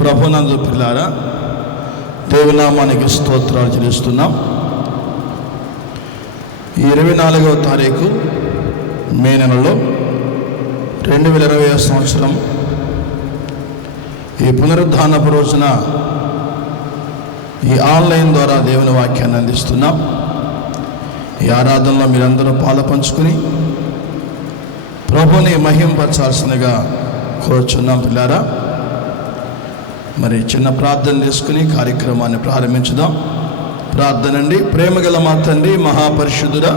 ప్రభునందు పిల్లారా, దేవునామానికి స్తోత్రాలు చెల్లిస్తున్నాం. ఈ 24వ తారీఖు మే నెలలో 2020 సంవత్సరం ఈ పునరుద్ధానపు రోజున ఈ ఆన్లైన్ ద్వారా దేవుని వాక్యాన్ని అందిస్తున్నాం. ఈ ఆరాధనలో మీరందరూ పాలు పంచుకుని ప్రభుని మహింపరచాల్సిందిగా కోరుచున్నాం. పిల్లారా, మరి చిన్న ప్రార్థన చేసుకుని కార్యక్రమాన్ని ప్రారంభించుదాం. ప్రార్థన అండి. ప్రేమగల మా తండ్రి, మహాపరిశుద్ధుడా,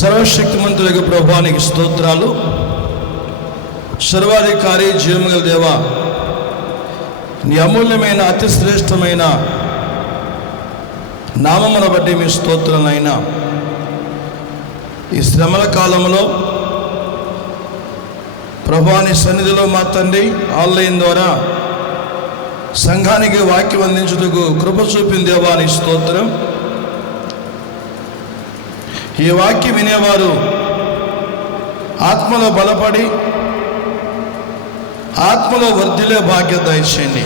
సర్వశక్తిమంతులకు ప్రభువానికి స్తోత్రాలు. సర్వాధికారి, జీవముగల దేవా, నీ అమూల్యమైన అతి శ్రేష్టమైన నామమును బట్టి మీ స్తోత్రాలైనా ఈ శ్రమల కాలంలో ప్రభువాని సన్నిధిలో మా తండ్రి ఆన్లైన్ ద్వారా సంఘానికి వాక్యం అందించుటకు కృప చూపిన దేవాని స్తోత్రం. ఈ వాక్యం వినేవారు ఆత్మలో బలపడి ఆత్మలో వర్ధిల్లే భాగ్యత ఇచ్చేయండి.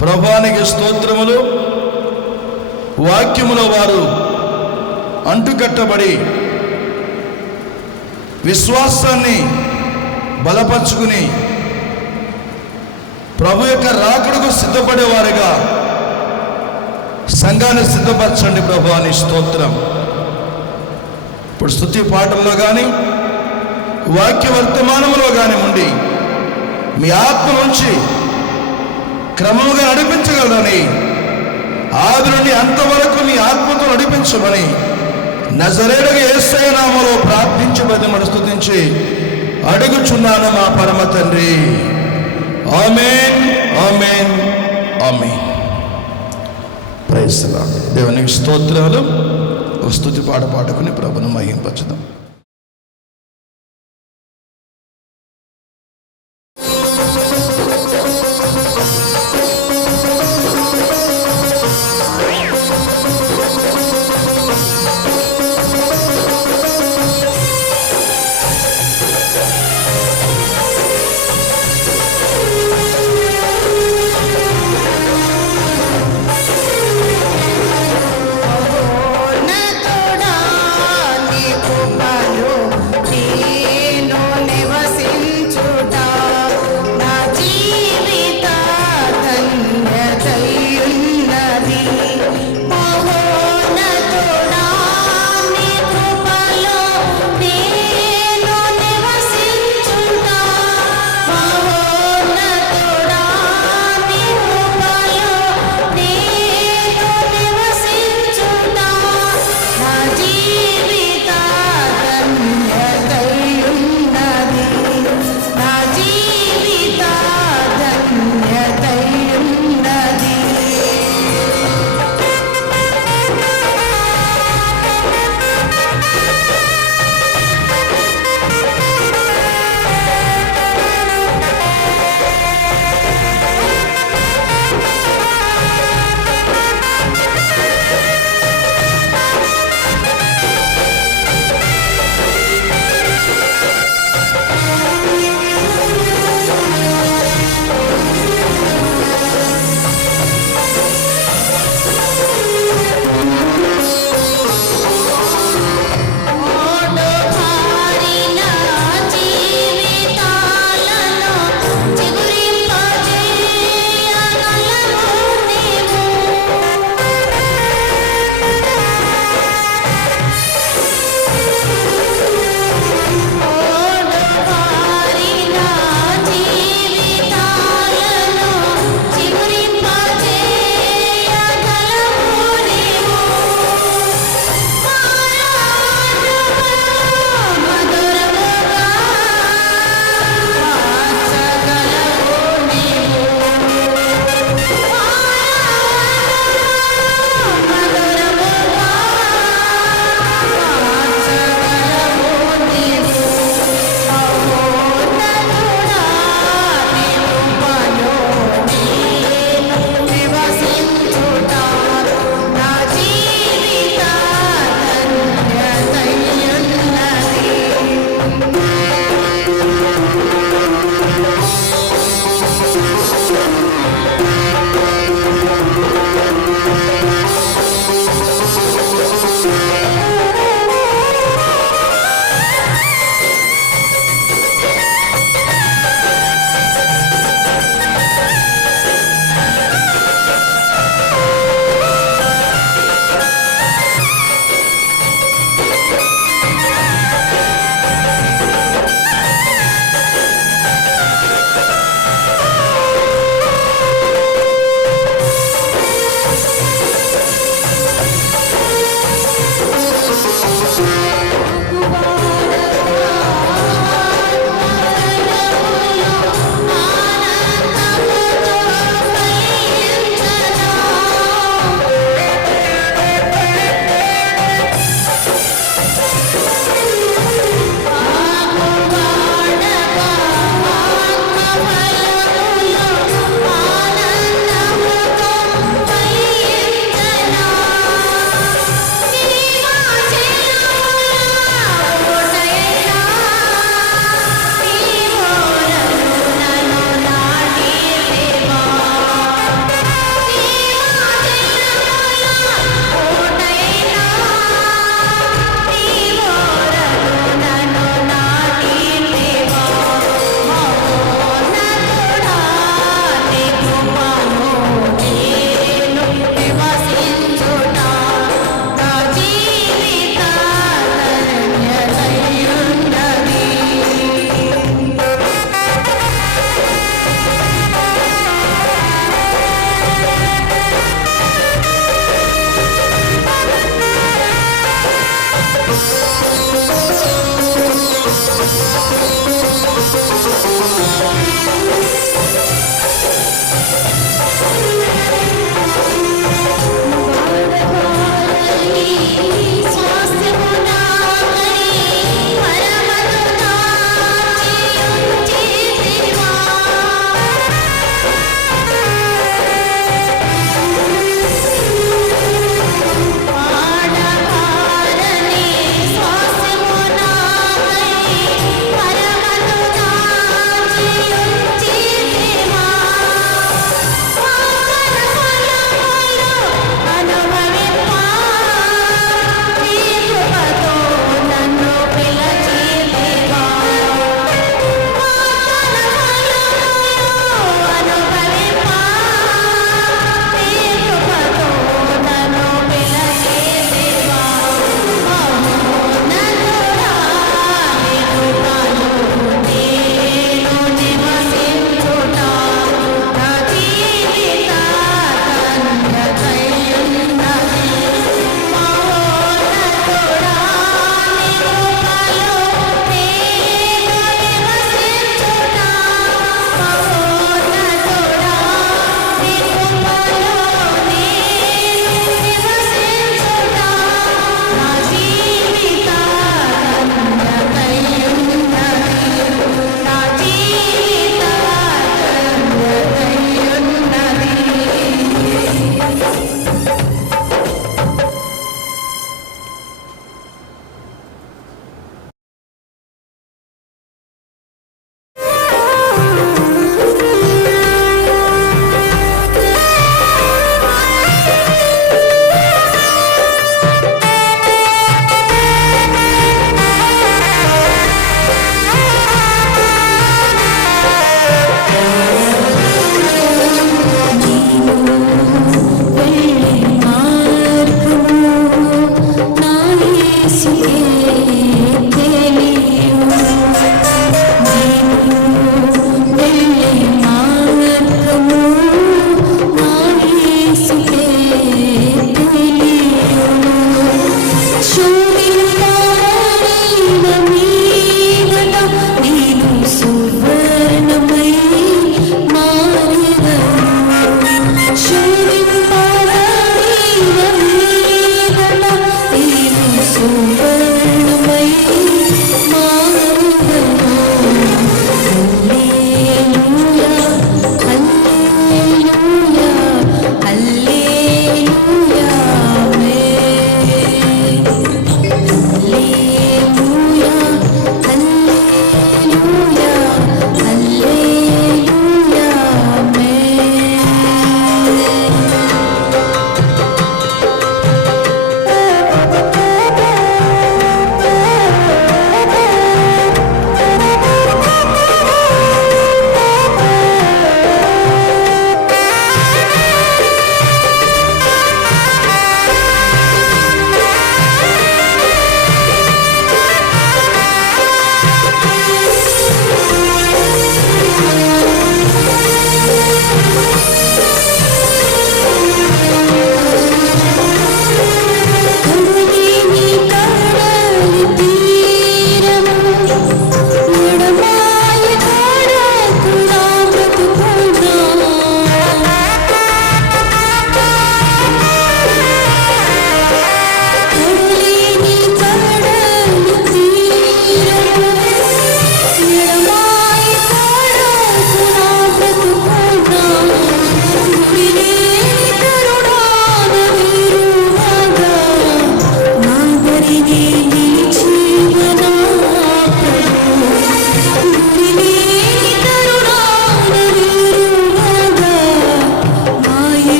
ప్రభువానికి స్తోత్రములు. వాక్యములో వారు అంటుకట్టబడి విశ్వాసాన్ని బలపరుచుకుని ప్రభు యొక్క రాకడకు సిద్ధపడేవారుగా సంఘాన్ని సిద్ధపరచండి ప్రభువాని స్తోత్రం. ఇప్పుడు స్తుతి పాటల్లో కానీ వాక్య వర్తమానంలో కానీ ఉండి మీ ఆత్మ నుంచి క్రమముగా నడిపించగలరని, ఆది నుండి అంతవరకు మీ ఆత్మతో నడిపించమని నజరేయుడైన యేసయ్య నామములో ప్రార్థించి బతిమలు స్తుతించి అడుగుచున్నాను మా పరమ తండ్రి. ఆమేన్, ఆమేన్, ఆమేన్. Praise the lord. దేవునికి స్తోత్రాలు. ఒక స్తుతి పాట పాడుకుని ప్రభువును మహింపరచుదాం. నా తోడా నీ కుమార్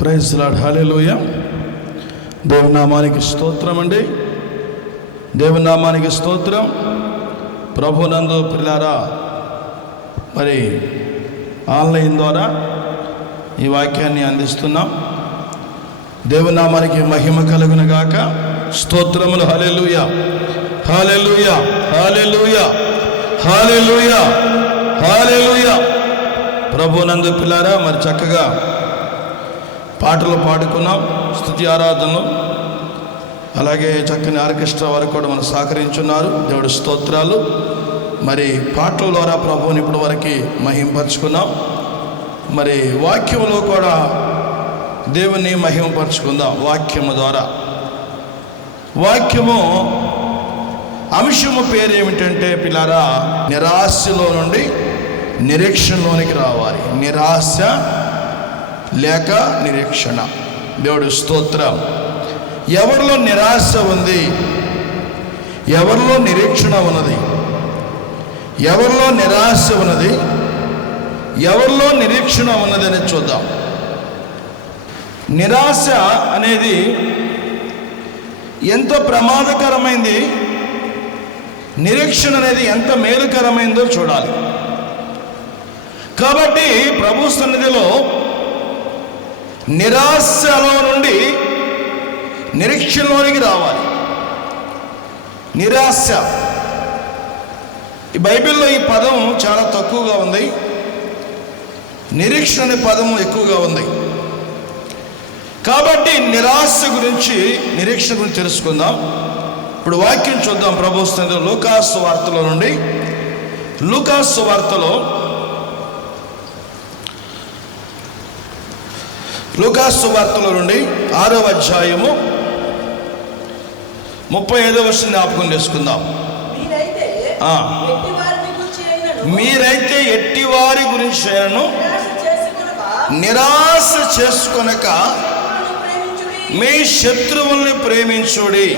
ప్రైజ్ లార్డ్, హల్లెలూయా. దేవుని నామానికి స్తోత్రం అండి. దేవుని నామానికి స్తోత్రం. ప్రభునందు ప్రియులారా, మరి ఆన్లైన్ ద్వారా ఈ వాక్యాన్ని అందిస్తున్నాం. దేవుని నామానికి మహిమ కలుగును గాక. స్తోత్రములు. హల్లెలూయా, హల్లెలూయా, హల్లెలూయా, హల్లెలూయా, హల్లెలూయా. ప్రభునందు ప్రియులారా, మరి చక్కగా పాటలు పాడుకున్నాం, స్తుతి ఆరాధనలు, అలాగే చక్కని ఆర్కెస్ట్రా వరకు కూడా మనం సహకరించున్నారు. దేవుడి స్తోత్రాలు. మరి పాటల ద్వారా ప్రభువుని ఇప్పటి వరకు మహింపరుచుకున్నాం. మరి వాక్యంలో కూడా దేవుని మహిమపరుచుకుందాం. వాక్యము ద్వారా, వాక్యము అంశము పేరు ఏమిటంటే పిల్లారా, నిరాశలో నుండి నిరీక్షణలోనికి రావాలి. నిరాశ లేక నిరీక్షణ. దేవుడి స్తోత్రం. ఎవరిలో నిరాశ ఉంది, ఎవరిలో నిరీక్షణ ఉన్నది, ఎవరిలో నిరాశ ఉన్నది, ఎవరిలో నిరీక్షణ ఉన్నది అనేది చూద్దాం. నిరాశ అనేది ఎంత ప్రమాదకరమైంది, నిరీక్షణ అనేది ఎంత మేలుకరమైందో చూడాలి. కాబట్టి ప్రభు సన్నిధిలో నిరాశలో నుండి నిరీక్షణలోనికి రావాలి. నిరాశ, ఈ బైబిల్లో ఈ పదం చాలా తక్కువగా ఉంది. నిరీక్షణ అనే పదం ఎక్కువగా ఉంది. కాబట్టి నిరాశ గురించి, నిరీక్షణ గురించి తెలుసుకుందాం. ఇప్పుడు వాక్యం చూద్దాం. ప్రభు సన్నిధిలో లూకాసు వార్తలో నుండి, లూకాసు వార్తలో, లూకాసు వార్తలో నుండి 6వ అధ్యాయము 35వ వచనం జ్ఞాపకం చేసుకుందాం. మీరైతే ఎట్టివారి గురించి అయినను నిరాశ చేసుకొనక మీ శత్రువుల్ని ప్రేమించుడి,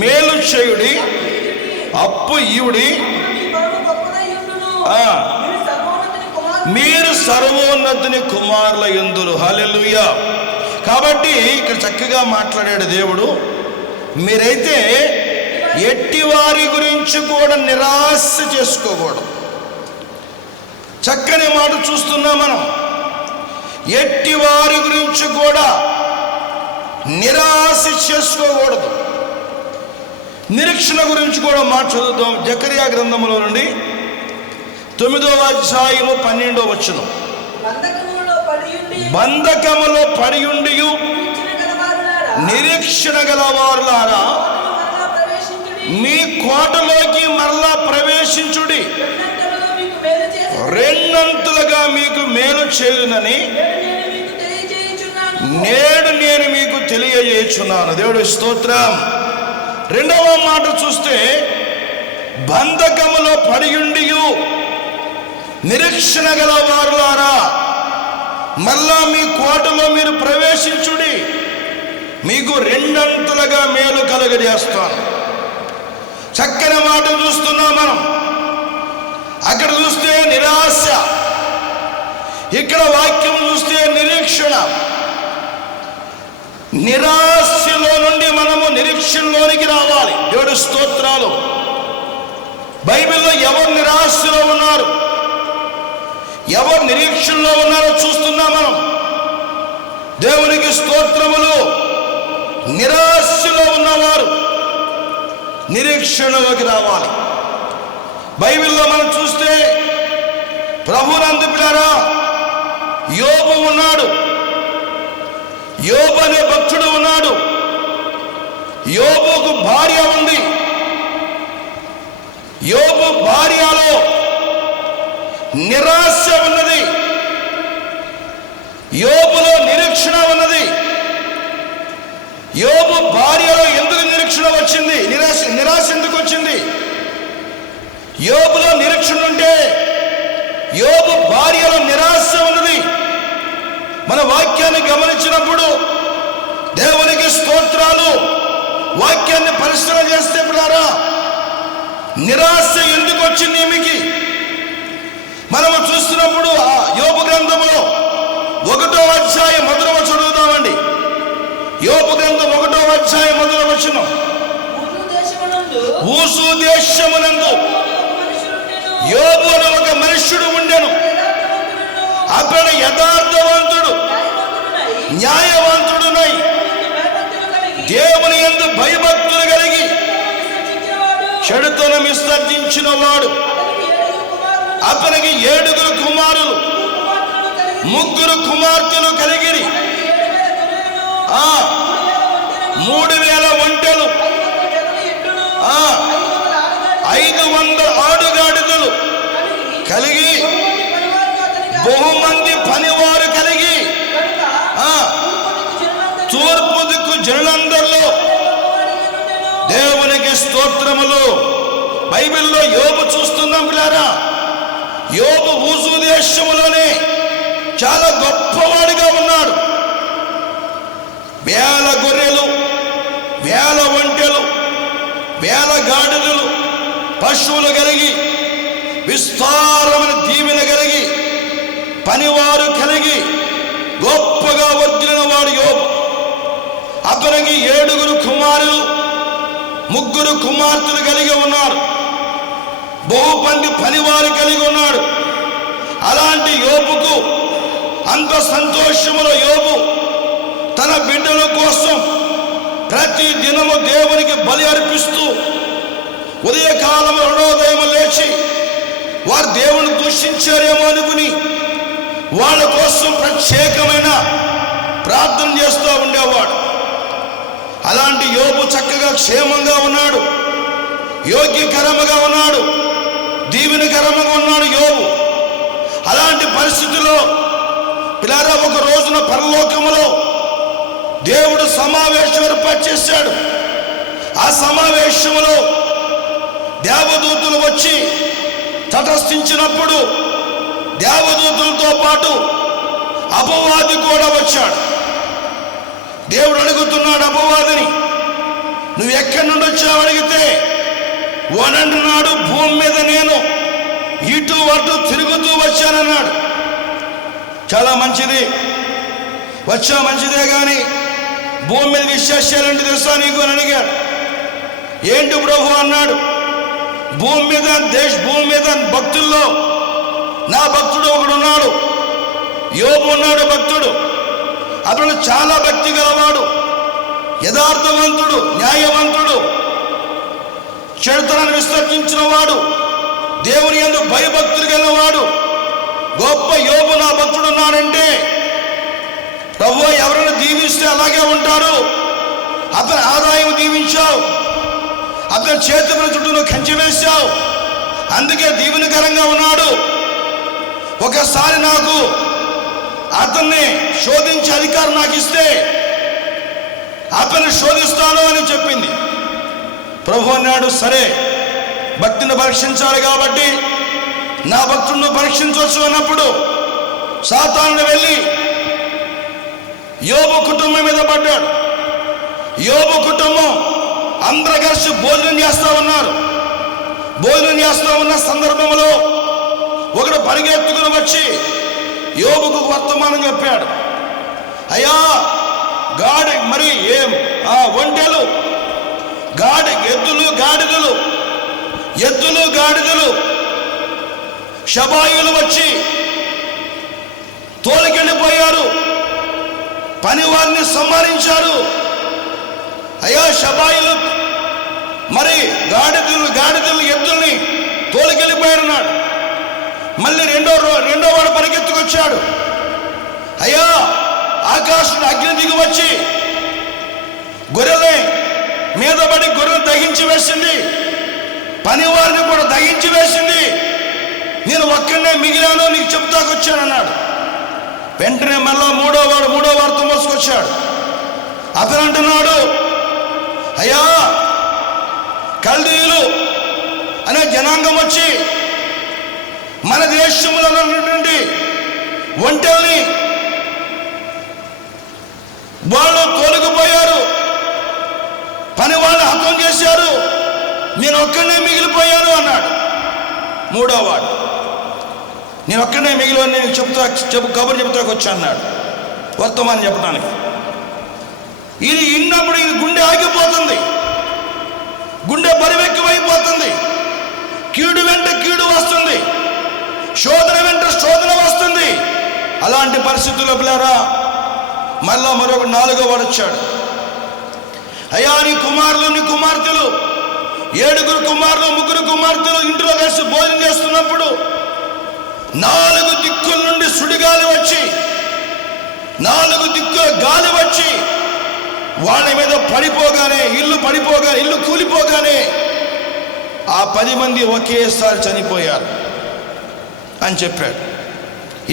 మేలు చేయుడి, అప్పు ఇయుడి, మీరు సర్వోన్నతుని కుమారులయుందురు. హల్లెలూయా. కాబట్టి ఇక్కడ చక్కగా మాట్లాడాడు దేవుడు. మీరైతే ఎట్టివారి గురించి కూడా నిరాశ చేసుకోకూడదు. చక్కని మాట చూస్తున్నాం మనం. ఎట్టివారి గురించి కూడా నిరాశ చేసుకోకూడదు. నిరీక్షణ గురించి కూడా మాట చదువుతాం. జకరియా గ్రంథములో నుండి 9వ అధ్యాయము 12వ వచనం. బంధకములో పడియుండి నిరీక్షణ గలవారులారా, మీ కోటలోకి మరలా ప్రవేశించుడి, రెండంతులుగా మీకు మేలు చేయునని నేడు నేను మీకు తెలియజేయుచున్నాను. దేవుడి స్తోత్రం. రెండవ మాట చూస్తే, బంధకములో పడియుండి నిరీక్షణ గల వారులారా, మళ్ళా మీ కోటలో మీరు ప్రవేశించుడి, మీకు రెండంతులుగా మేలు కలుగజేస్తాను. చక్కని మాట చూస్తున్నాం మనం. అక్కడ చూస్తే నిరాశ, ఇక్కడ వాక్యం చూస్తే నిరీక్షణ. నిరాశలో నుండి మనము నిరీక్షణలోనికి రావాలి. దేవుడి స్తోత్రాలు. బైబిల్లో ఎవరు నిరాశలో ఉన్నారు, ఎవరు నిరీక్షణలో ఉన్నారో చూస్తున్నాం మనం. దేవునికి స్తోత్రములు. నిరాశలో ఉన్నవారు నిరీక్షణలోకి రావాలి. బైబిల్లో మనం చూస్తే ప్రభునందు పిల్లారా, యోబు ఉన్నాడు. యోబు అనే భక్తుడు ఉన్నాడు. యోబుకు భార్య ఉంది. యోబు భార్యలో నిరాశ ఉన్నది, యోబులో నిరీక్షణ ఉన్నది. యోబు భార్యలో ఎందుకు నిరీక్షణ వచ్చింది? నిరాశ ఎందుకు వచ్చింది? యోబులో నిరీక్షణ ఉంటే యోబు భార్యలో నిరాశ ఉన్నది. మన వాక్యాన్ని గమనించినప్పుడు దేవునికి స్తోత్రాలు. వాక్యాన్ని పరిశీలన చేస్తే పిల్లారా, నిరాశ ఎందుకు వచ్చింది ఈమెకి? మనము చూస్తున్నప్పుడు ఆ యోబు గ్రంథములో 1వ అధ్యాయం మొదటి వచనం చదువుతామండి. యోబు గ్రంథం 1వ అధ్యాయం మొదటి వచనం. ఊసు దేశమునందు యోబు అనే ఒక మనుష్యుడు ఉండెను. అతడు యథార్థవంతుడు, న్యాయవంతుడునై దేవుని యందు భయభక్తులు కలిగి చెడుతనం విసర్జించిన వాడు. అతనికి 7 కుమారులు 3 కుమార్తెలు కలిగిరి. 3000 ఒంటెలు, 500 ఆడుగాడిదలు కలిగి, బహుమంది పనివారు కలిగి, తూర్పు దిక్కు జనులందరిలో దేవునికి స్తోత్రములు. బైబిల్లో యోబు చూస్తున్నాం పిల్లారా. యోబు ఊసు దేశములోనే చాలా గొప్పవాడిగా ఉన్నాడు. 1000 గొర్రెలు, 1000 ఒంటెలు, 1000 గాడిదలు, పశువులు కలిగి, విస్తారమైన దీవెన కలిగి, పనివారు కలిగి గొప్పగా వర్ధిల్లిన వాడు యోబు. అతనికి 7 కుమారులు 3 కుమార్తెలు కలిగి ఉన్నారు. బహుమంది పనివారు కలిగి ఉన్నాడు. అలాంటి యోబుకు అంత సంతోషములో యోబు తన బిడ్డల కోసం ప్రతి దినము దేవునికి బలి అర్పిస్తూ ఉదయకాలం అరుణోదయం లేచి వారు దేవుని దూషించారేమో అనుకుని వాళ్ళ కోసం ప్రత్యేకమైన ప్రార్థన చేస్తూ ఉండేవాడు. అలాంటి యోబు చక్కగా క్షేమంగా ఉన్నాడు, యోగ్యకరముగా ఉన్నాడు, దీవెనకరముగా ఉన్నాడు యోబు. అలాంటి పరిస్థితుల్లో పిల్లారా ఒక రోజున పరలోకములో దేవుడు సమావేశం ఏర్పాటు చేశాడు. ఆ సమావేశంలో దేవదూతలు వచ్చి తటస్థించినప్పుడు దేవదూతలతో పాటు అపవాది కూడా వచ్చాడు. దేవుడు అడుగుతున్నాడు అపవాదిని, నువ్వు ఎక్కడి నుండి వచ్చావు అడిగితే వాడంటున్నాడు, భూమి మీద నేను ఇటు అటు తిరుగుతూ వచ్చానన్నాడు. చాలా మంచిది, వచ్చా మంచిదే కానీ భూమి మీద విశేషాలేంటి తెలుసా నీకు అని అడిగాడు. ఏంటి ప్రభు అన్నాడు. భూమి మీద భక్తుల్లో నా భక్తుడు ఒకడున్నాడు, యోబు ఉన్నాడు భక్తుడు. అతడు చాలా భక్తి గలవాడు, యథార్థవంతుడు, న్యాయవంతుడు, చెడుతనాన్ని విసర్జించిన వాడు, దేవుని యందు భయభక్తులు గలవాడు. గొప్ప యోబు నా భక్తుడు ఉన్నాడంటే ప్రభు ఎవరైనా దీవిస్తే అలాగే ఉంటారు. అతని ఆదాయం దీవించావు, అతని చేతుల చుట్టూ నువ్వు కంచె వేశావు, అందుకే దీవెనకరంగా ఉన్నాడు. ఒకసారి నాకు అతన్ని శోధించే అధికారం నాకు ఇస్తే అతన్ని శోధిస్తాను అని చెప్పింది. ప్రభు అన్నాడు, సరే భక్తిని పరీక్షించాలి కాబట్టి నా భక్తుడిని పరీక్షించవచ్చు అన్నప్పుడు సాతాను వెళ్ళి యోబు కుటుంబం మీద పడ్డాడు. యోబు కుటుంబం అందరూ కలిసి భోజనం చేస్తూ ఉన్నారు. భోజనం చేస్తూ ఉన్న సందర్భంలో ఒకడు పరిగెత్తుకుని వచ్చి యోబుకు వర్తమానం చెప్పాడు. అయ్యా ఒంటెలు ఎద్దులు గాడిదలు షబాయిలు వచ్చి తోలుకెళ్ళిపోయారు, పనివారిని సంహరించారు. అయ్యా షబాయిలు మరి గాడిదలు ఎద్దుల్ని తోలుకెళ్ళిపోయారన్నాడు. మళ్ళీ రెండో వాడు పరిగెత్తుకొచ్చాడు. అయ్యా ఆకాశం అగ్ని దిగి వచ్చి గొర్రెల్ని మీద పడి గొర్రెలు దహించి వేసింది, పనివారిని కూడా దహించి వేసింది, నేను ఒక్కడనే మిగిలాను నీకు చెప్తాకొచ్చానన్నాడు. వెంటనే మళ్ళా మూడో వారితో మోసుకొచ్చాడు. అతను అంటున్నాడు, అయ్యా కల్దీయులు అనే జనాంగం వచ్చి మన దేశంలో ఉన్నటువంటి ఒంటెల్ని వాళ్ళు తోలుకుపోయారు, పని వాళ్ళు హతం చేశారు, నేను ఒక్కడనే మిగిలిపోయాను అన్నాడు. మూడోవాడు నేను ఒక్కడే మిగిలి నేను కబురు చెబుతాకు వచ్చా అన్నాడు, వర్తమానం చెప్పడానికి. ఇది విన్నప్పుడు ఇది గుండె ఆగిపోతుంది, గుండె బరువెక్కువైపోతుంది. కీడు వెంట కీడు వస్తుంది, శోధన వెంట శోధన వస్తుంది. అలాంటి పరిస్థితుల్లో పిల్లారా మళ్ళా మరొక 4వ వాడు వచ్చాడు. అయ్యా, నీ కుమారులు నీ కుమార్తెలు 7 కుమారులు 3 కుమార్తెలు ఇంట్లో కలిసి భోజనం చేస్తున్నప్పుడు 4 దిక్కుల నుండి సుడిగాలి వచ్చి 4 దిక్కుల గాలి వచ్చి వాళ్ళ మీద పడిపోగానే ఇల్లు కూలిపోగానే ఆ 10 మంది ఒకేసారి చనిపోయారు అని చెప్పాడు.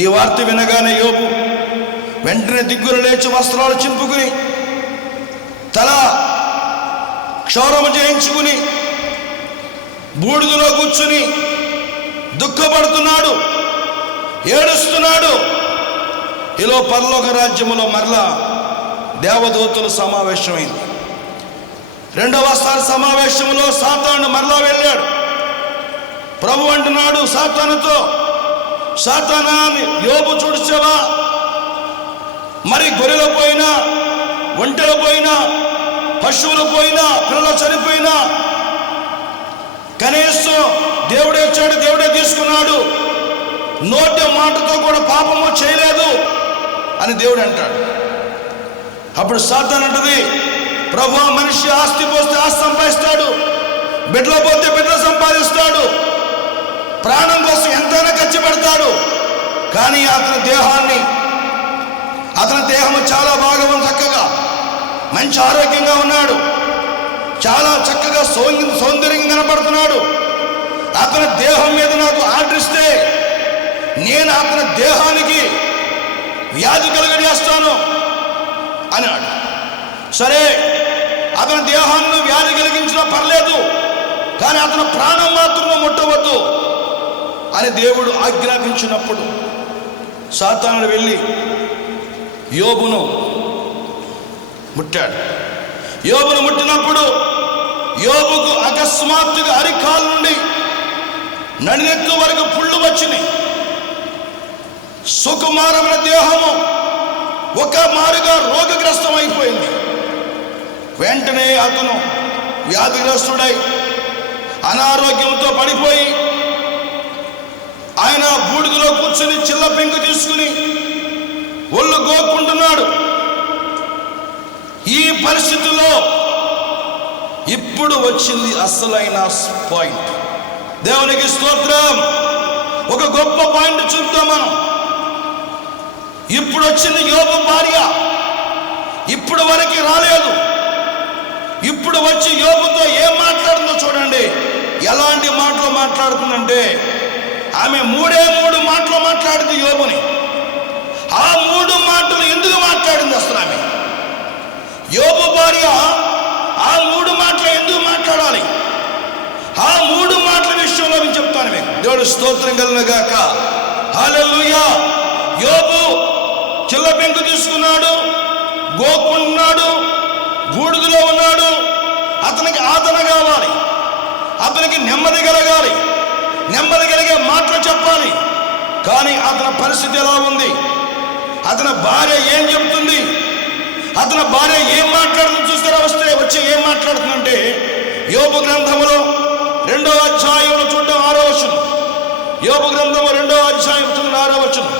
ఈ వార్త వినగానే యోబు వెంటనే దిగ్గులు లేచి వస్త్రాలు చింపుకుని తల క్షౌరము చేయించుకుని బూడిదలో కూర్చుని దుఃఖపడుతున్నాడు, ఏడుస్తున్నాడు. ఇలా పరలోక రాజ్యములో మరలా దేవదూతలు సమావేశమైంది. 2వసారి సమావేశంలో సాతాను మరలా వెళ్ళాడు. ప్రభు అంటున్నాడు సాతానుతో, సాతానా, యోబు చూడ్చావా? మరి గొర్రెలు పోయినా, ఒంటెలు పోయినా, పశువులు పోయినా, పిల్లలు చనిపోయినా కనీసం దేవుడే ఇచ్చాడు, దేవుడే తీసుకున్నాడు, నోటి మాటతో కూడా పాపము చేయలేదు అని దేవుడు అంటాడు. అప్పుడు సాతాను అంటది, ప్రభు, మనిషి ఆస్తి పోస్తే ఆస్తి సంపాదిస్తాడు, బిడ్డలో పోతే బిడ్డలు సంపాదిస్తాడు, ప్రాణం కోసం ఎంతైనా ఖర్చు పెడతాడు. కానీ అతని దేహము చాలా బాగా చక్కగా మంచి ఆరోగ్యంగా ఉన్నాడు, చాలా చక్కగా సౌందర్యంగా కనపడుతున్నాడు. అతని దేహం మీద నాకు ఆర్డర్ ఇస్తే నేను అతని దేహానికి వ్యాధి కలుగజేస్తాను అన్నాడు. సరే, అతని దేహాన్ని వ్యాధి కలిగించినా పర్లేదు, కానీ అతని ప్రాణం మాత్రం ముట్టవద్దు అని దేవుడు ఆజ్ఞాపించినప్పుడు సాతాను వెళ్ళి యోబును ముట్టాడు. యోబును ముట్టినప్పుడు యోబుకు అకస్మాత్తుగా అరికాల నుండి నడినెత్తు వరకు పుళ్ళు వచ్చినాయి. సుకుమారమైన దేహము ఒక మారుగా రోగగ్రస్తం అయిపోయింది. వెంటనే అతను వ్యాధిగ్రస్తుడై అనారోగ్యంతో పడిపోయి ఆయన బూడిదలో కూర్చుని చిల్ల పెంకు తీసుకుని ఒళ్ళు గోక్కుంటున్నాడు. ఈ పరిస్థితుల్లో ఇప్పుడు వచ్చింది అసలైన పాయింట్. దేవునికి స్తోత్రం. ఒక గొప్ప పాయింట్ చూద్దాం మనం. ఇప్పుడు వచ్చింది యోబు భార్య, ఇప్పుడు వరకు రాలేదు. ఇప్పుడు వచ్చి యోబుతో ఏం మాట్లాడుతుందో చూడండి. ఎలాంటి మాటలు మాట్లాడుతుందంటే ఆమె 3 మాటలు మాట్లాడింది యోబుని. ఆ 3 మాటలు ఎందుకు మాట్లాడింది అసలు ఆమె? యోబు భార్య ఆ 3 మాటలు ఎందుకు మాట్లాడాలి? ఆ 3 మాటల విషయంలో నేను చెప్తాను మీకు. దేవుడు స్తోత్రం కలుగుగాక. హల్లెలూయా. యోబు చిల్ల పెంకు తీసుకున్నాడు, గోక్కుంటున్నాడు, బూడిదలో ఉన్నాడు. అతనికి ఆదరణ కావాలి, అతనికి నెమ్మది కలగాలి, నెమ్మది కలిగే మాటలు చెప్పాలి. కానీ అతని పరిస్థితి ఎలా ఉంది? అతని భార్య ఏం చెప్తుంది? అతని భార్య ఏం మాట్లాడుతుంది చూస్తారా? వచ్చి ఏం మాట్లాడుతుందంటే యోబు గ్రంథములో 2వ అధ్యాయంలో చూడడం 6వ వచనం. యోబు గ్రంథము 2వ అధ్యాయం 6వ వచనం.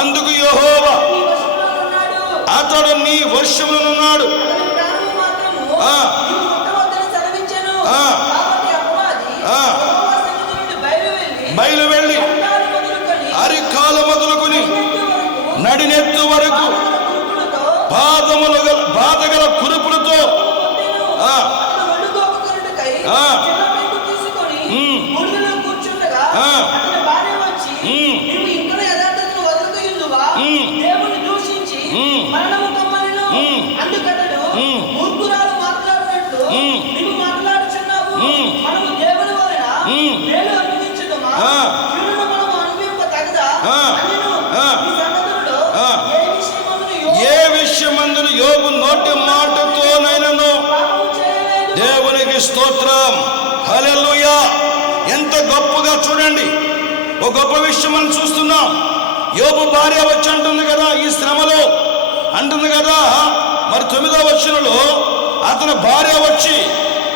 అందుకు యెహోవా అతడు నీ వశములో ఉన్నాడు, బయలు వెళ్ళి అరికాలు మొదలుకొని నడినెత్తు వరకు బాధగల కురుపులతో ఏ విషయమందును యోబు నోటి మాటతోనైనను దేవునికి స్తోత్రం. హల్లెలూయా. ఎంత గొప్పగా చూడండి. ఒక గొప్ప విషయం మనం చూస్తున్నాం. యోబు భార్య వచ్చి అంటుంది కదా, ఈ శ్రమలో అంటుంది కదా, మరి 9వ వచనంలో అతని భార్య వచ్చి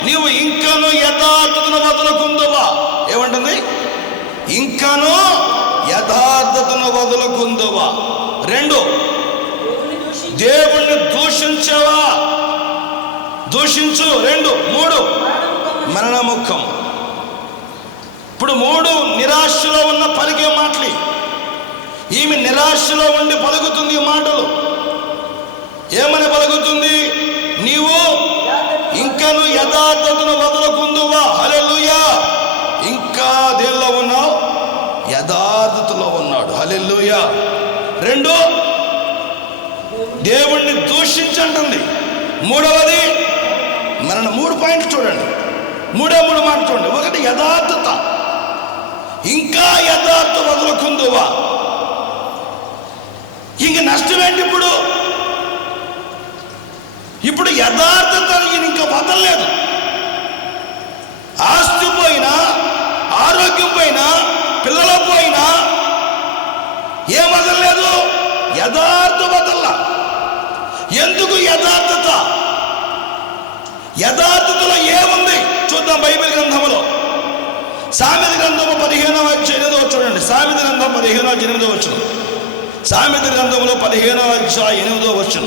నీవు ఇంకాను యథార్థతను వదులుకుందువా, ఏమంటుంది? ఇంకాను యథార్థతను వదులుకుందువా. 2, దేవుణ్ణి దూషించవా, దూషించు. 2, 3 మరణముఖం. ఇప్పుడు 3 నిరాశలో ఉన్న పలికే మాటలు. ఈమె నిరాశలో ఉండి పలుకుతుంది ఈ మాటలు. ఏమని పలుకుతుంది? నీవు ఇంకను యథార్థతను వదులుకుందువా. హల్లెలూయా. ఇంకా దేనిలో ఉన్నావు? యథార్థతలో ఉన్నాడు. హల్లెలూయా. 2, దేవుణ్ణి దూషించంటుంది. 3వది మరణ. 3 పాయింట్లు చూడండి, 3 మాట చూడండి. 1 యథార్థత, ఇంకా యథార్థ వదులుకుందువా. ఇంక నష్టం ఏంటి? ఇప్పుడు యథార్థత ఇంకా వదలలేదు. ఆస్తి పోయినా, ఆరోగ్యం పోయినా, పిల్లల పోయినా ఏం వదలలేదు? యథార్థ వదల్లా. ఎందుకు యథార్థత? యథార్థతలో ఏముంది చూద్దాం. బైబిల్ గ్రంథంలో సామెత గ్రంథము 15వ చూడండి. సామెత గ్రంథం 15:8. సామెత గ్రంథంలో 15:8.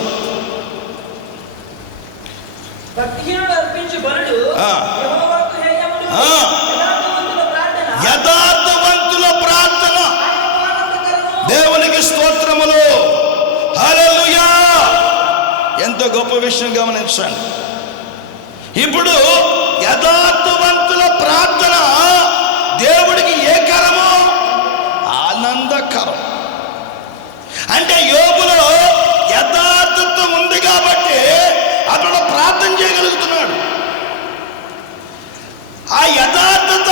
యథార్థవంతుల ప్రార్థన దేవునికి స్తోత్రములు. హల్లెలూయా. ఎంత గొప్ప విషయం గమనించండి. ఇప్పుడు యథార్థవంతుల ప్రార్థన దేవుడికి ఏ కరము? ఆనందకరం. అంటే యోబులో యథార్థత ఉంది కాబట్టి అతడు ప్రార్థన చేయగలుగుతున్నాడు. ఆ యథార్థత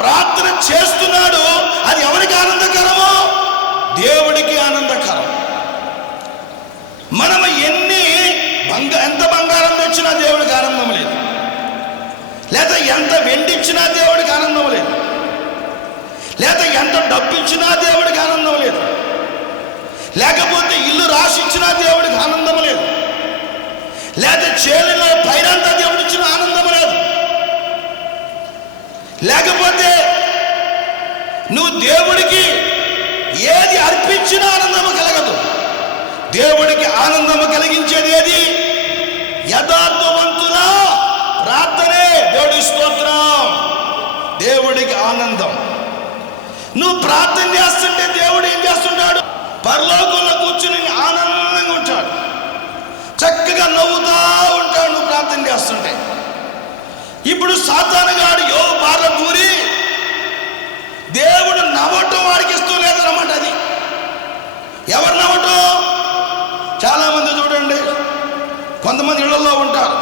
ప్రార్థన చేస్తున్నాడు. అది ఎవరికి ఆనందకరమో? దేవుడికి ఆనందకరం. మనం ఎంత బంగారం తెచ్చినా దేవుడికి ఆనందం లేదు, లేదా ఎంత వెండిచ్చినా దేవుడికి ఆనందం లేదు, లేదా ఎంత డబ్బు ఇచ్చినా దేవుడికి ఆనందం లేదు, లేకపోతే ఇల్లు రాసిచ్చినా దేవుడికి ఆనందం లేదు, లేదా చేలిలో పైరంతా దేవుడు ఇచ్చిన ఆనందం లేదు, లేకపోతే నువ్వు దేవుడికి ఏది అర్పించినా ఆనందము కలగదు. దేవుడికి ఆనందము కలిగించేది ఏది? యథార్థవంతుల ప్రార్థనే. దేవుడి స్తోత్రం. దేవుడికి ఆనందం. నువ్వు ప్రార్థన చేస్తుంటే దేవుడు ఏం చేస్తున్నాడు? పరలోకంలో కూర్చుని ఆనందంగా ఉంటాడు, చక్కగా నవ్వుతా ఉంటాడు నువ్వు ప్రార్థన చేస్తుంటే. ఇప్పుడు సాతానుగాడు యోబు బార్ల దూరి దేవుడు నవ్వటం వాడికి ఇస్తూ లేదన్నమాట. అది ఎవరు నవ్వటం? చాలామంది చూడండి, కొంతమంది ఇళ్లలో ఉంటారు,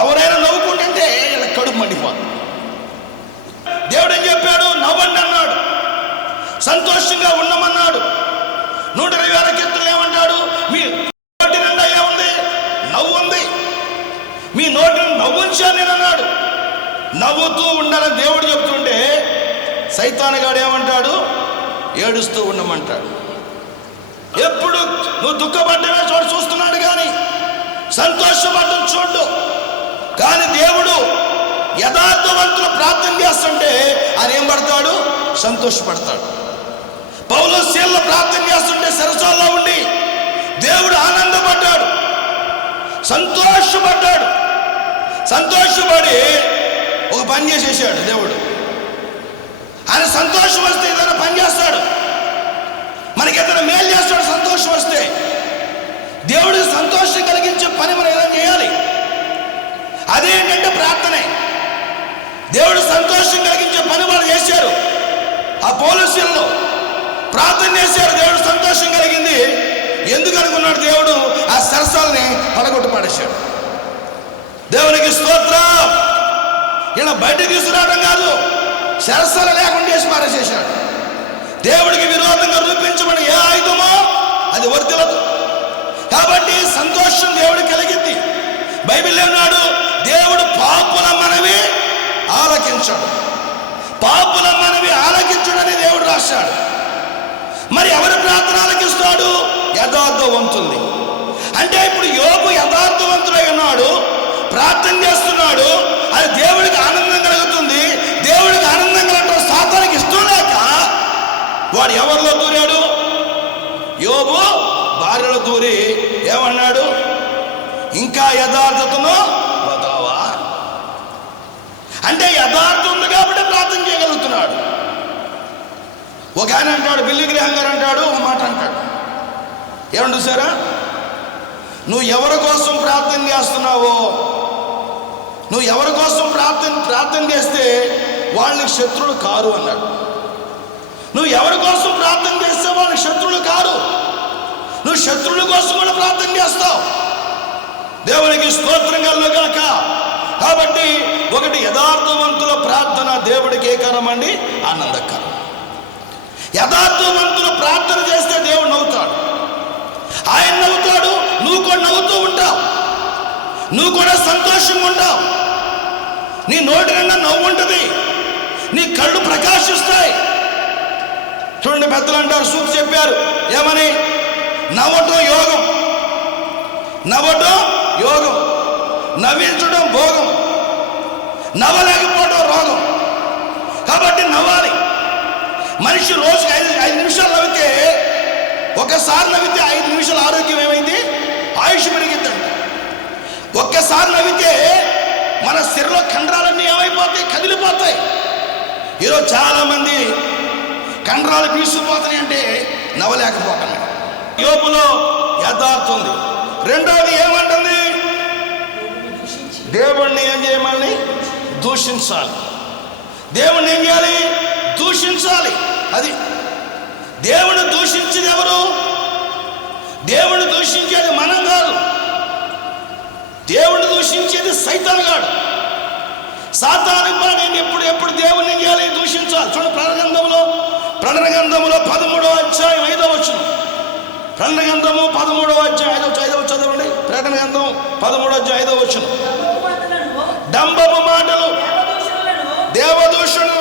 ఎవరైనా నవ్వుకుంటుంటే ఇలా కడుపు మండిపోదు. దేవుడు ఏం చెప్పాడు? నవ్వండి అన్నాడు, సంతోషంగా ఉండమన్నాడు. 120 కీర్తనలు ఏమంటాడు? మీ నోటి నిండా ఏముంది? నవ్వు ఉంది. మీ నోటిని నవ్వుంచాను నేను అన్నాడు. నవ్వుతూ ఉండాలని దేవుడు చెబుతుంటే సైతానుగాడు ఏమంటాడు? ఏడుస్తూ ఉండమంటాడు. ఎప్పుడు నువ్వు దుఃఖపడ్డమే చోటు చూస్తున్నాడు కానీ సంతోషపడ్డం చూడు. కానీ దేవుడు యథార్థవంతులు ప్రార్థన చేస్తుంటే ఆయన ఏం పడతాడు? సంతోషపడతాడు. పౌలు శీల ప్రార్థన చేస్తుంటే సరసాల్లో ఉండి దేవుడు ఆనందపడ్డాడు, సంతోషపడ్డాడు. సంతోషపడి ఒక పని చేసేసాడు దేవుడు. ఆయన సంతోషం వస్తే ఏదైనా పని చేస్తాడు, మనకి ఏదైనా మేలు చేస్తాడు. సంతోషం వస్తే దేవుడికి సంతోషం కలిగించే పని మనం ఏదైనా చేయాలి. అదేంటంటే ప్రార్థనే. దేవుడు సంతోషం కలిగించే పని వాళ్ళు చేశారు. ఆ పోలీసుల్లో ప్రార్థన చేశారు, దేవుడు సంతోషం కలిగింది. ఎందుకు అనుకున్నాడు? దేవుడు ఆ సరసాలని పడగొట్టు పడేశాడు. దేవునికి స్తోత్రం. ఇలా బయట తీసుకురావడం కాదు, సరసాల లేకుండా చేసి పారేసేశాడు. దేవుడికి విరోధంగా రూపించబడి ఏ ఆయుధమో అది వర్తిలదు. కాబట్టి సంతోషం దేవుడికి కలిగింది. బైబిల్ ఏమన్నాడు? దేవుడు పాపుల మనవి ఆలకించాడు. పాపుల మనవి చేశాడు. మరి ఎవరి ప్రార్థన ఆలకిస్తాడు? యథార్థవంతుల్ని. అంటే ఇప్పుడు యోబు యథార్థవంతుడై ఉన్నాడు, ప్రార్థన చేస్తున్నాడు, అది దేవుడికి ఆనందం కలుగుతుంది. దేవుడికి ఆనందం కలగటం సాతానికి ఇష్టం లేక వాడు ఎవరిలో దూరాడు? యోబు భార్యలో దూరి ఏమన్నాడు? ఇంకా యథార్థతను వదవా? అంటే యథార్థం ఉంది కాబట్టి ప్రార్థన చేయగలుగుతున్నాడు. ఒక ఆయన అంటాడు, బిల్లి గ్రహం గారు అంటాడు, ఒక మాట అంటాడు, ఏమన్నా చూసారా, నువ్వు ఎవరి కోసం ప్రార్థన చేస్తున్నావో, నువ్వు ఎవరి కోసం ప్రార్థన చేస్తే వాళ్ళకి శత్రువులు కారు అన్నాడు. నువ్వు ఎవరి కోసం ప్రార్థన చేస్తే వాళ్ళకి శత్రువులు కారు, నువ్వు శత్రువుల కోసం కూడా ప్రార్థన చేస్తావు. దేవునికి స్తోత్రం కలుగుగాక. కాబట్టి ఒకటి, యథార్థవంతుల ప్రార్థన దేవుడికి ఏ కారణం అండి? ఆనందకరం. యథార్థవంతుల ప్రార్థన చేస్తే దేవుడు నవ్వుతాడు. ఆయన నవ్వుతాడు, నువ్వు కూడా నవ్వుతూ ఉంటావు, నువ్వు కూడా సంతోషంగా ఉంటావు. నీ నోటి నిండా నవ్వు ఉంటుంది, నీ కళ్ళు ప్రకాశిస్తాయి. చూడండి, పెద్దలు అంటారు, సూపు చెప్పారు, ఏమని? నవ్వటం యోగం, నవ్వటం యోగం, నవ్వించడం భోగం, నవ్వలేకపోవడం రోగం. కాబట్టి నవ్వాలి. మనిషి రోజుకి 5 నిమిషాలు నవ్వితే, ఒక్కసారి నవ్వితే 5 నిమిషాల ఆరోగ్యం ఏమైంది? ఆయుష్ పెరిగిద్దంట. ఒక్కసారి నవ్వితే మన శరీరంలో కండరాలన్నీ ఏమైపోతాయి? కదిలిపోతాయి. ఈరోజు చాలామంది కండరాలు పీసుకుపోతాయి అంటే నవ్వలేకపోవటమే. యోబులో యథార్థం ఉంది. రెండవది ఏమంటుంది? దేవుణ్ణి ఏం చేయమని? దూషించాలి. దేవుణ్ణి ఏం చేయాలి? దూషించాలి. అది దేవుని దూషించేది ఎవరు? దేవుని దూషించేది మనం కాదు, దేవుని దూషించేది సైతాను గాడు. సాతాను నేను ఎప్పుడు దేవుణ్ణి ఏం చేయాలి? దూషించాలి. చూడండి, ప్రకటన గ్రంథములో 13వ అధ్యాయం 5వ వచనం. ప్రకటన గ్రంథము 13వ అధ్యాయం 5వ చదవండి. ప్రకటన గ్రంథం 13వ అధ్యాయం 5వ వచనం. డంబము మాటలు, దేవదూషణు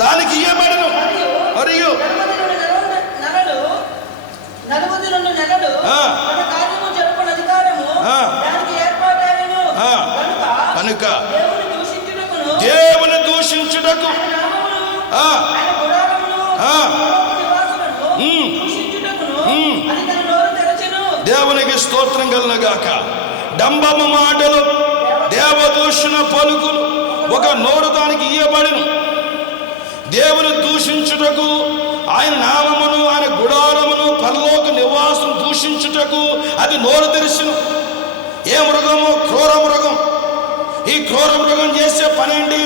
దానికి ఇయ్యబడును, మరియు కనుక దేవుని దూషించుటకు దేవునికి స్తోత్రం కలుగుగాక. డంబము మాటలు, దేవదూషణ పలుకులు ఒక నోరు దానికి ఇయ్యబడిను. దేవుని దూషించుటకు, ఆయన నామమును, ఆయన గుడారమును, పరలోక నివాసం దూషించుటకు అది నోరు తెరిచెను. ఏ మృగము? క్రూర మృగం. ఈ క్రూర మృగం చేసే పనేంటి?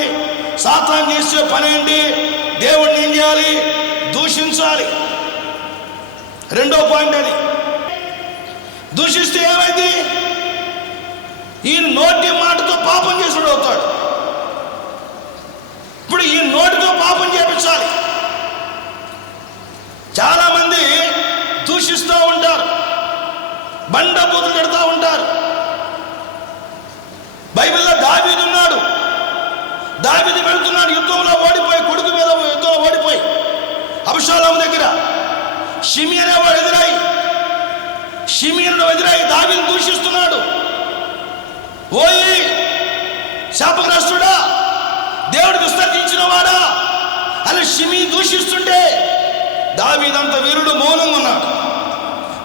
సాతాను చేసే పనేంటి? దేవుణ్ణి ఏం చేయాలి? దూషించాలి. రెండో పాయింట్ అది. దూషిస్తే ఏమైంది? ఈ నోటి మాటతో పాపం చేసుడు అవుతాడు. ఇప్పుడు ఈ నోటితో పాపం చేపించాలి. చాలా మంది దూషిస్తూ ఉంటారు, బండ బూతులు పెడతా ఉంటారు. బైబిల్లో దావీదు ఉన్నాడు, దావీదు వెళుతున్నాడు యుద్ధంలో ఓడిపోయి, కొడుకు మీద యుద్ధంలో ఓడిపోయి అబ్షాలోము దగ్గర షిమియా అనేవాడు ఎదురై దావీదును దూషిస్తున్నాడు. ఓయి శాపగ్రస్తుడా, దేవుడు విసర్జించిన వాడా అని షిమి దూషిస్తుంటే దావీదంత వీరుడు మౌనంగా ఉన్నాడు.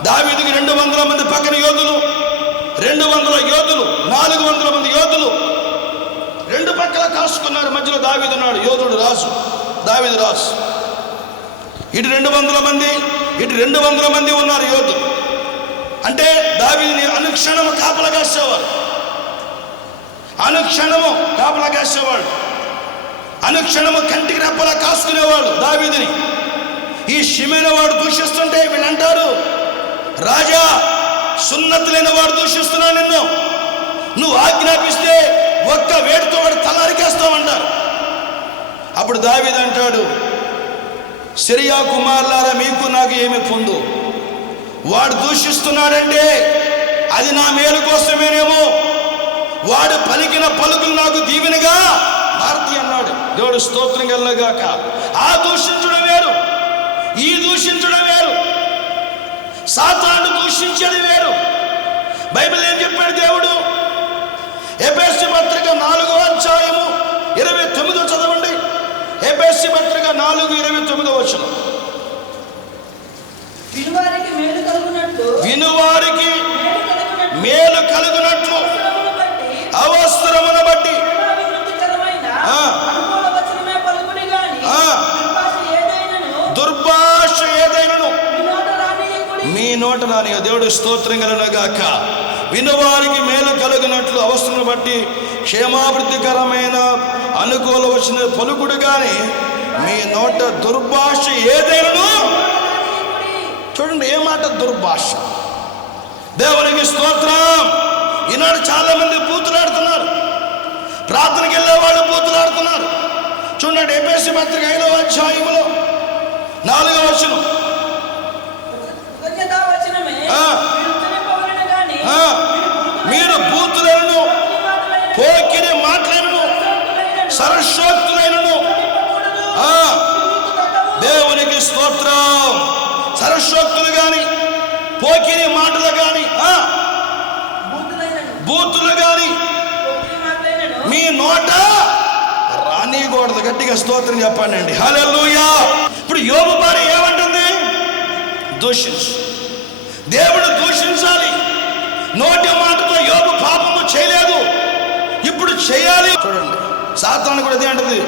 దావీదుకి 200 మంది పక్కన యోధులు, 200 యోధులు, 400 మంది యోధులు రెండు పక్కల కాసుకున్నారు. మధ్యలో దావీదు ఉన్నాడు, యోధుడు రాజు, దావీదు రాజు. ఇటు 200 మంది, ఇటు 200 మంది ఉన్నారు యోధులు. అంటే దావీదుని అనుక్షణము కాపలా కాసేవారు, అనుక్షణము కాపలా కాసేవాడు, అనుక్షణము కంటికి రెప్పలా కాసుకునేవాడు దావీదుని. ఈ షిమైన వాడు దూషిస్తుంటే వీళ్ళంటారు, రాజా సున్నతి లేని వాడు దూషిస్తున్నాడు నిన్ను, నువ్వు ఆజ్ఞాపిస్తే ఒక్క వేడితో వాడు తలారికేస్తామంటారు. అప్పుడు దావీదు అంటాడు, సిరియా కుమారులారా, మీకు నాకు ఏమి పొందు? వాడు దూషిస్తున్నాడంటే అది నా మేలు కోసమేనేమో, వాడు పలికిన పలుకులు నాకు దీవెనగా మారుతాయి అన్నాడు. దేవుడు స్తోత్రం కలుగుగాక. ఆ దూషించడం వేరు, ఈ దూషించడం వేరు. సాతాను దూషించేది వేరు. బైబిల్ ఏం చెప్పాడు దేవుడు? ఎఫెసీ పత్రిక 4:29 చదవండి. ఎఫెసీ పత్రిక 4:29. వినువారికి మేలు కలుగునట్లు అవసరమును బట్టి దుర్భాష ఏదైనను మీ నోట రానియు. దేవుడు స్తోత్రం కలుగుగాక. వినువారికి మేలు కలుగునట్లు అవసరం బట్టి క్షేమాభివృద్ధికరమైన అనుకూల వచ్చిన పలుకుడు గాని మీ నోట దుర్భాష ఏదైనను. చూడండి, ఏ మాట దుర్భాష. దేవునికి స్తోత్రం. ఈనాడు చాలా మంది బూతులాడుతున్నారు. ప్రార్థనకి వెళ్ళే వాళ్ళు బూతులాడుతున్నారు. చూడండి, ఎఫెసీ పత్రిక 5:4. మీరు బూతులను పోకిరి మాటలను సరస్వతులైనను. దేవునికి స్తోత్రం. సరస్వతులు గాని పోకిరి మాటలు గాని బూతులు గాని మీ నోట రానియకూడదు. గట్టిగా స్తోత్రం చెప్పండి అండి. హల్లెలూయా. ఇప్పుడు యోబు భార్య ఏమంటుంది? దూషించు. దేవుడు దూషించాలి. నోటి మాటతో యోబు పాపము చేయలేదు, ఇప్పుడు చేయాలి. చూడండి, సాతాను కూడా అదే అంటది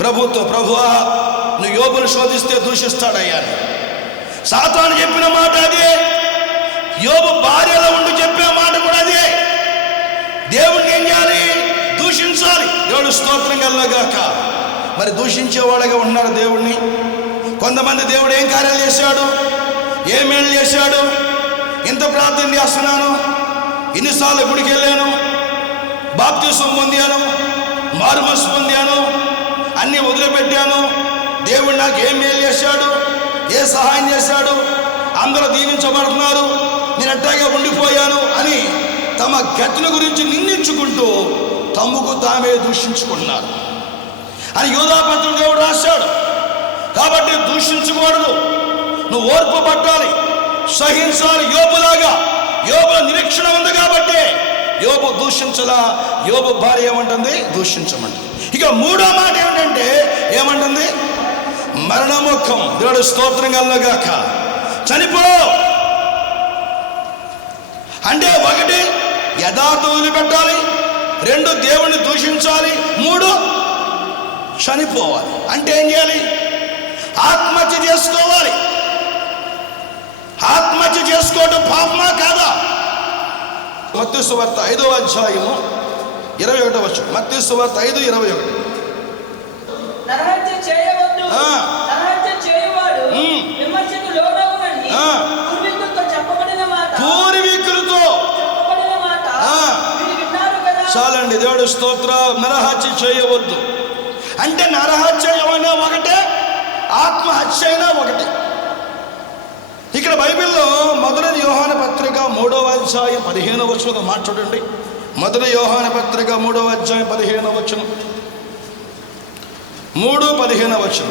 ప్రభుతో, ప్రభువా నువ్వు యోబును శోధిస్తే దూషిస్తాడయ్యా. సాతాను చెప్పిన మాట అదే, యోబు భార్యలో ఉండి చెప్పే మాట కూడా అదే. దేవుడిని ఏం చేయాలి? దూషించాలి. దేవుడు స్తోత్రం కలుగుగాక. మరి దూషించేవాళ్ళగా ఉన్నారు దేవుణ్ణి. కొంతమంది దేవుడు ఏం కార్యాలు చేశాడు, ఏ మేలు చేశాడు, ఇంత ప్రార్థన చేస్తున్నాను, ఇన్నిసార్లు గుడికి వెళ్ళాను, బాప్తిసం పొందాను, మారుమనసు పొందాను, అన్నీ వదిలిపెట్టాను, దేవుడు నాకు ఏం మేలు చేశాడు, ఏ సహాయం చేశాడు, అందరూ దీవించబడుతున్నారు, నేను అట్టాగే ఉండిపోయాను అని తమ గతిని గురించి నిందించుకుంటూ తమకు తామే దూషించుకున్నారు అని యోధాపత్రుడు దేవుడు రాశాడు. కాబట్టి దూషించకూడదు. నువ్వు ఓర్పు పట్టాలి, సహించాలి. యోబులాగా. యోబుల నిరీక్షణ ఉంది కాబట్టి యోబు దూషించలా. యోబు భార్య ఏమంటుంది? దూషించమంటుంది. ఇక మూడో మాట ఏమిటంటే, ఏమంటుంది? మరణముఖం. దేవుడు స్తోత్రం కలుగుగాక. చనిపో అంటే 1 యథార్థం వదిలిపెట్టాలి, 2 దేవుణ్ణి దూషించాలి, 3 చనిపోవాలి. అంటే ఏం చేయాలి? ఆత్మహత్య చేసుకోవాలి. ఆత్మహత్య చేసుకోవడం పాపమా కాదా? మత్తయి సువార్త 5:21. మత్తయి సువార్త 5:21. నరహత్య చేయవద్దు, నరహత్య చేయువాడు విమర్శకు లోనగునని పూర్వీకులతో చెప్పబడిన మాట మీరు విన్నారు కదా. చాలండి. దేవుడు స్తోత్రం. నరహత్య చేయవద్దు అంటే నరహత్య ఏమైనా ఒకటే, ఆత్మహత్య అయినా ఒకటే. ఇక్కడ బైబిల్లో 1 యోహాను పత్రిక 3:15 మాట చూడండి. 1 యోహాను పత్రిక 3:15. 3:15.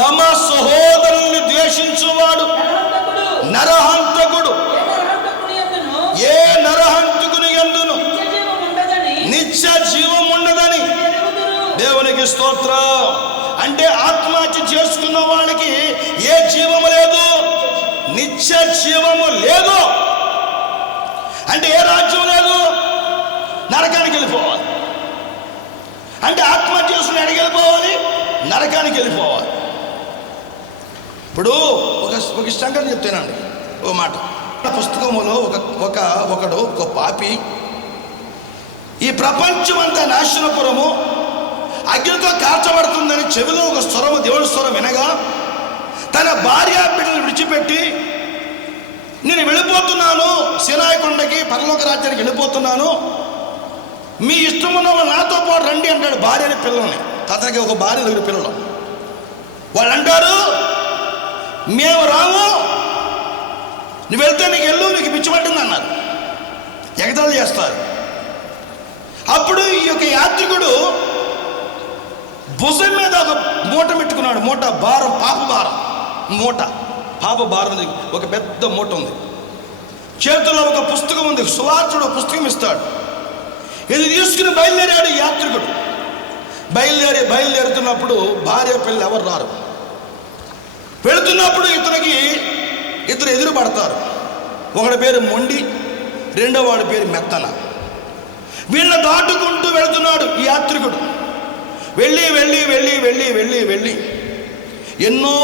తమ సహోదరుని ద్వేషించువాడు నరహంతకుడు, ఏ నరహంతకుని యందును నిత్య జీవం ఉండదని. దేవునికి స్తోత్రం. అంటే ఆత్మహత్య చేసుకున్న వాళ్ళకి ఏ జీవము లేదు, నిత్య జీవము లేదు. అంటే ఏ రాజ్యం లేదు, నరకానికి వెళ్ళిపోవాలి. అంటే ఆత్మహత్య చేసుకుని ఎక్కడికి వెళ్ళిపోవాలి? నరకానికి వెళ్ళిపోవాలి. ఇప్పుడు ఒక సంగతి చెప్తానండి. ఓ మాట పుస్తకంలో ఒకడు పాపి, ఈ ప్రపంచమంతా నాశనపురము అగ్నితో కాల్చబడుతుందని చెవిలో ఒక స్వరము, దేవుడి స్వరం వినగా తన భార్య బిడ్డలు విడిచిపెట్టి నేను వెళ్ళిపోతున్నాను, సీనాయి కొండకి పరలోక రాజ్యానికి వెళ్ళిపోతున్నాను, మీ ఇష్టం ఉన్న వాళ్ళు నాతో పాటు రండి అంటాడు భార్యని పిల్లల్ని. అతనికి ఒక భార్య దగ్గర పిల్లలు. వాళ్ళు అంటారు మేము రాము, నువ్వు వెళ్తే నీకు వెళ్ళు, నీకు పిచ్చి పట్టింది అన్నారు. ఎగతాళి చేస్తారు. అప్పుడు ఈ యొక్క యాత్రికుడు భుజం మీద ఒక మూట పెట్టుకున్నాడు. మూట భారం, పాప భారం మూట, పాప భారం ఒక పెద్ద మూట ఉంది. చేతుల్లో ఒక పుస్తకం ఉంది. సువార్తుడు పుస్తకం ఇస్తాడు. ఇది తీసుకుని బయలుదేరాడు యాత్రికుడు. బయలుదేరుతున్నప్పుడు భార్య పిల్లలు ఎవరు రారు. వెళుతున్నప్పుడు ఇద్దరు ఎదురు పడతారు. ఒకడి పేరు మొండి, రెండో వాడి పేరు మెత్తన. వీళ్ళ దాటుకుంటూ వెళుతున్నాడు ఈ యాత్రికుడు. వెళ్ళి ఎన్నో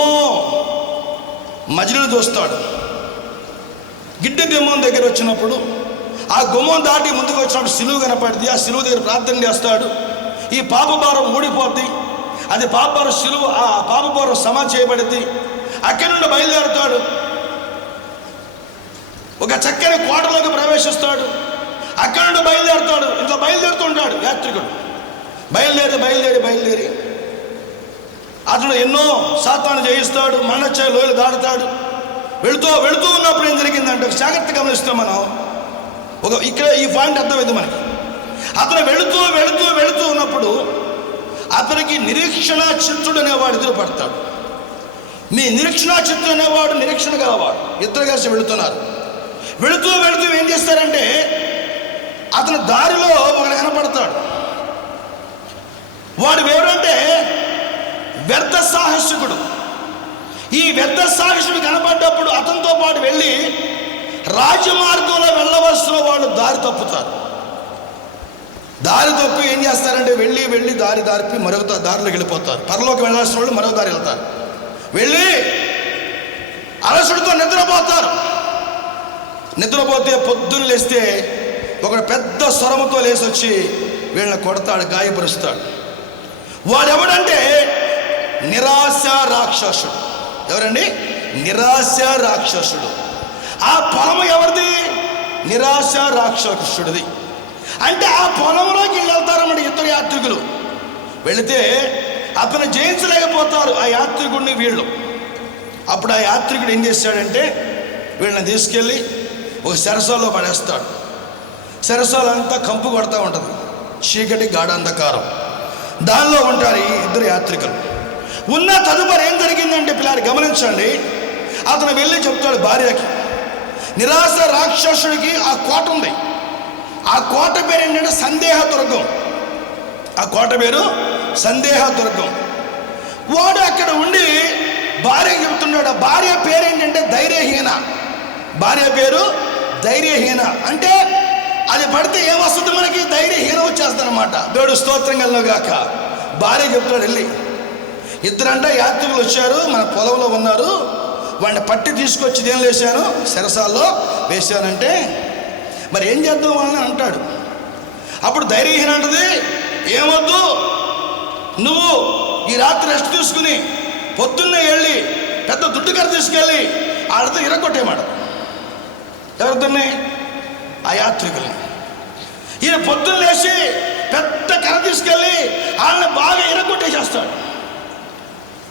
మజిలీలు చూస్తాడు. గిడ్డ గుమ్మం దగ్గర వచ్చినప్పుడు, ఆ గుమ్మం దాటి ముందుకు వచ్చినప్పుడు సిలువు కనపడింది. ఆ సిలువు దగ్గర ప్రార్థన చేస్తాడు. ఈ పాపభారం ఊడిపోద్ది. అది పాపభారం సిలువు, ఆ పాపభారం సమాధి చేయబడింది. అక్కడి నుండి బయలుదేరుతాడు. ఒక చక్కని కోటలోకి ప్రవేశిస్తాడు. అక్కడి నుండి బయలుదేరుతాడు. ఇంకా బయలుదేరుతుంటాడు యాత్రికుడు. బయలుదేరి అతడు ఎన్నో శాతాన్ని జయిస్తాడు. మరణచ్చాయి లోయలు దాటుతాడు. వెళుతూ ఉన్నప్పుడు ఏం జరిగిందంటే, జాగ్రత్త గమనిస్తాం మనం. ఇక్కడ ఈ పాయింట్ అర్థమైంది మనకి. అతను వెళుతూ ఉన్నప్పుడు అతనికి నిరీక్షణ చిత్తుడు అనేవాడు ఎదురు పడతాడు. మీ నిరీక్షణ చిత్తుడు అనేవాడు నిరీక్షణ గలవాడు. ఇద్దరు కలిసి వెళుతున్నారు. వెళుతూ ఏం చేస్తారంటే, అతని దారిలో ఒకడు కనపడతాడు. వాడు ఎవరంటే వ్యర్థ సాహసికుడు. ఈ వ్యర్థ సాహసికుడు కనపడ్డప్పుడు అతనితో పాటు వెళ్ళి రాజమార్గంలో వెళ్ళవలసిన వాళ్ళు దారి తప్పుతారు. దారి తప్పి ఏం చేస్తారంటే, వెళ్ళి దారి మరొక దారిలోకి వెళ్ళిపోతారు. పరలోకి వెళ్ళాల్సిన వాళ్ళు మరొక దారి వెళ్తారు. వెళ్ళి అలసుడితో నిద్రపోతే పొద్దున్న లేస్తే ఒక పెద్ద స్వరముతో లేచి వచ్చి వీళ్ళని కొడతాడు, గాయపరుస్తాడు. వాడెవడంటే నిరాశ రాక్షసుడు. ఎవరండి? నిరాశ రాక్షసుడు. ఆ పొలం ఎవరిది? నిరాశ రాక్షసుడిది. అంటే ఆ పొలంలోకి వెళ్తారన్నమాట ఇద్దరు యాత్రికులు. వెళితే అతను జయించలేకపోతారు ఆ యాత్రికుడిని వీళ్ళు. అప్పుడు ఆ యాత్రికుడు ఏం చేశాడంటే, వీళ్ళని తీసుకెళ్ళి ఒక సరస్సులో పడేస్తాడు. సరస్సులంతా కంపు కొడతా ఉంటుంది. చీకటి గాఢాంధకారం, దానిలో ఉంటారు ఈ ఇద్దరు యాత్రికులు. ఉన్న తదుపరి ఏం జరిగిందంటే, పిల్లలు గమనించండి. అతను వెళ్ళి చెప్తాడు భార్యకి, నిరాశ రాక్షసుడికి ఆ కోట ఉంది. ఆ కోట పేరు ఏంటంటే సందేహదుర్గం. ఆ కోట పేరు సందేహదుర్గం. వాడు అక్కడ ఉండి భార్య చెప్తున్నాడు. ఆ భార్య పేరు ఏంటంటే ధైర్యహీన. భార్య పేరు ధైర్యహీన. అంటే అది పడితే ఏమొస్తుంది మనకి? ధైర్యహీన వచ్చేస్తుంది అనమాట. దేవుడు స్తోత్రం కలుగుగాక. భార్య చెప్తాడు వెళ్ళి, ఇద్దరంట యాత్రికులు వచ్చారు, మన పొలంలో ఉన్నారు, వాడిని పట్టి తీసుకొచ్చి దేని వేసాను? సరసాల్లో వేశానంటే మరి ఏం చేద్దాం వాళ్ళని అంటాడు. అప్పుడు ధైర్యహీన అంటది, ఏమొద్దు, నువ్వు ఈ రాత్రి రెస్ట్ తీసుకుని పొద్దున్నే వెళ్ళి పెద్ద దుడ్డు కర్ర తీసుకెళ్ళి వాళ్ళతో ఇరగొట్టేమాట. ఎవరిద్దరిని? ఆ యాత్రికుల్ని. ఈయన పొద్దున్న లేచి పెద్ద కర్ర తీసుకెళ్ళి వాళ్ళని బాగా ఇరగొట్టేసేస్తాడు.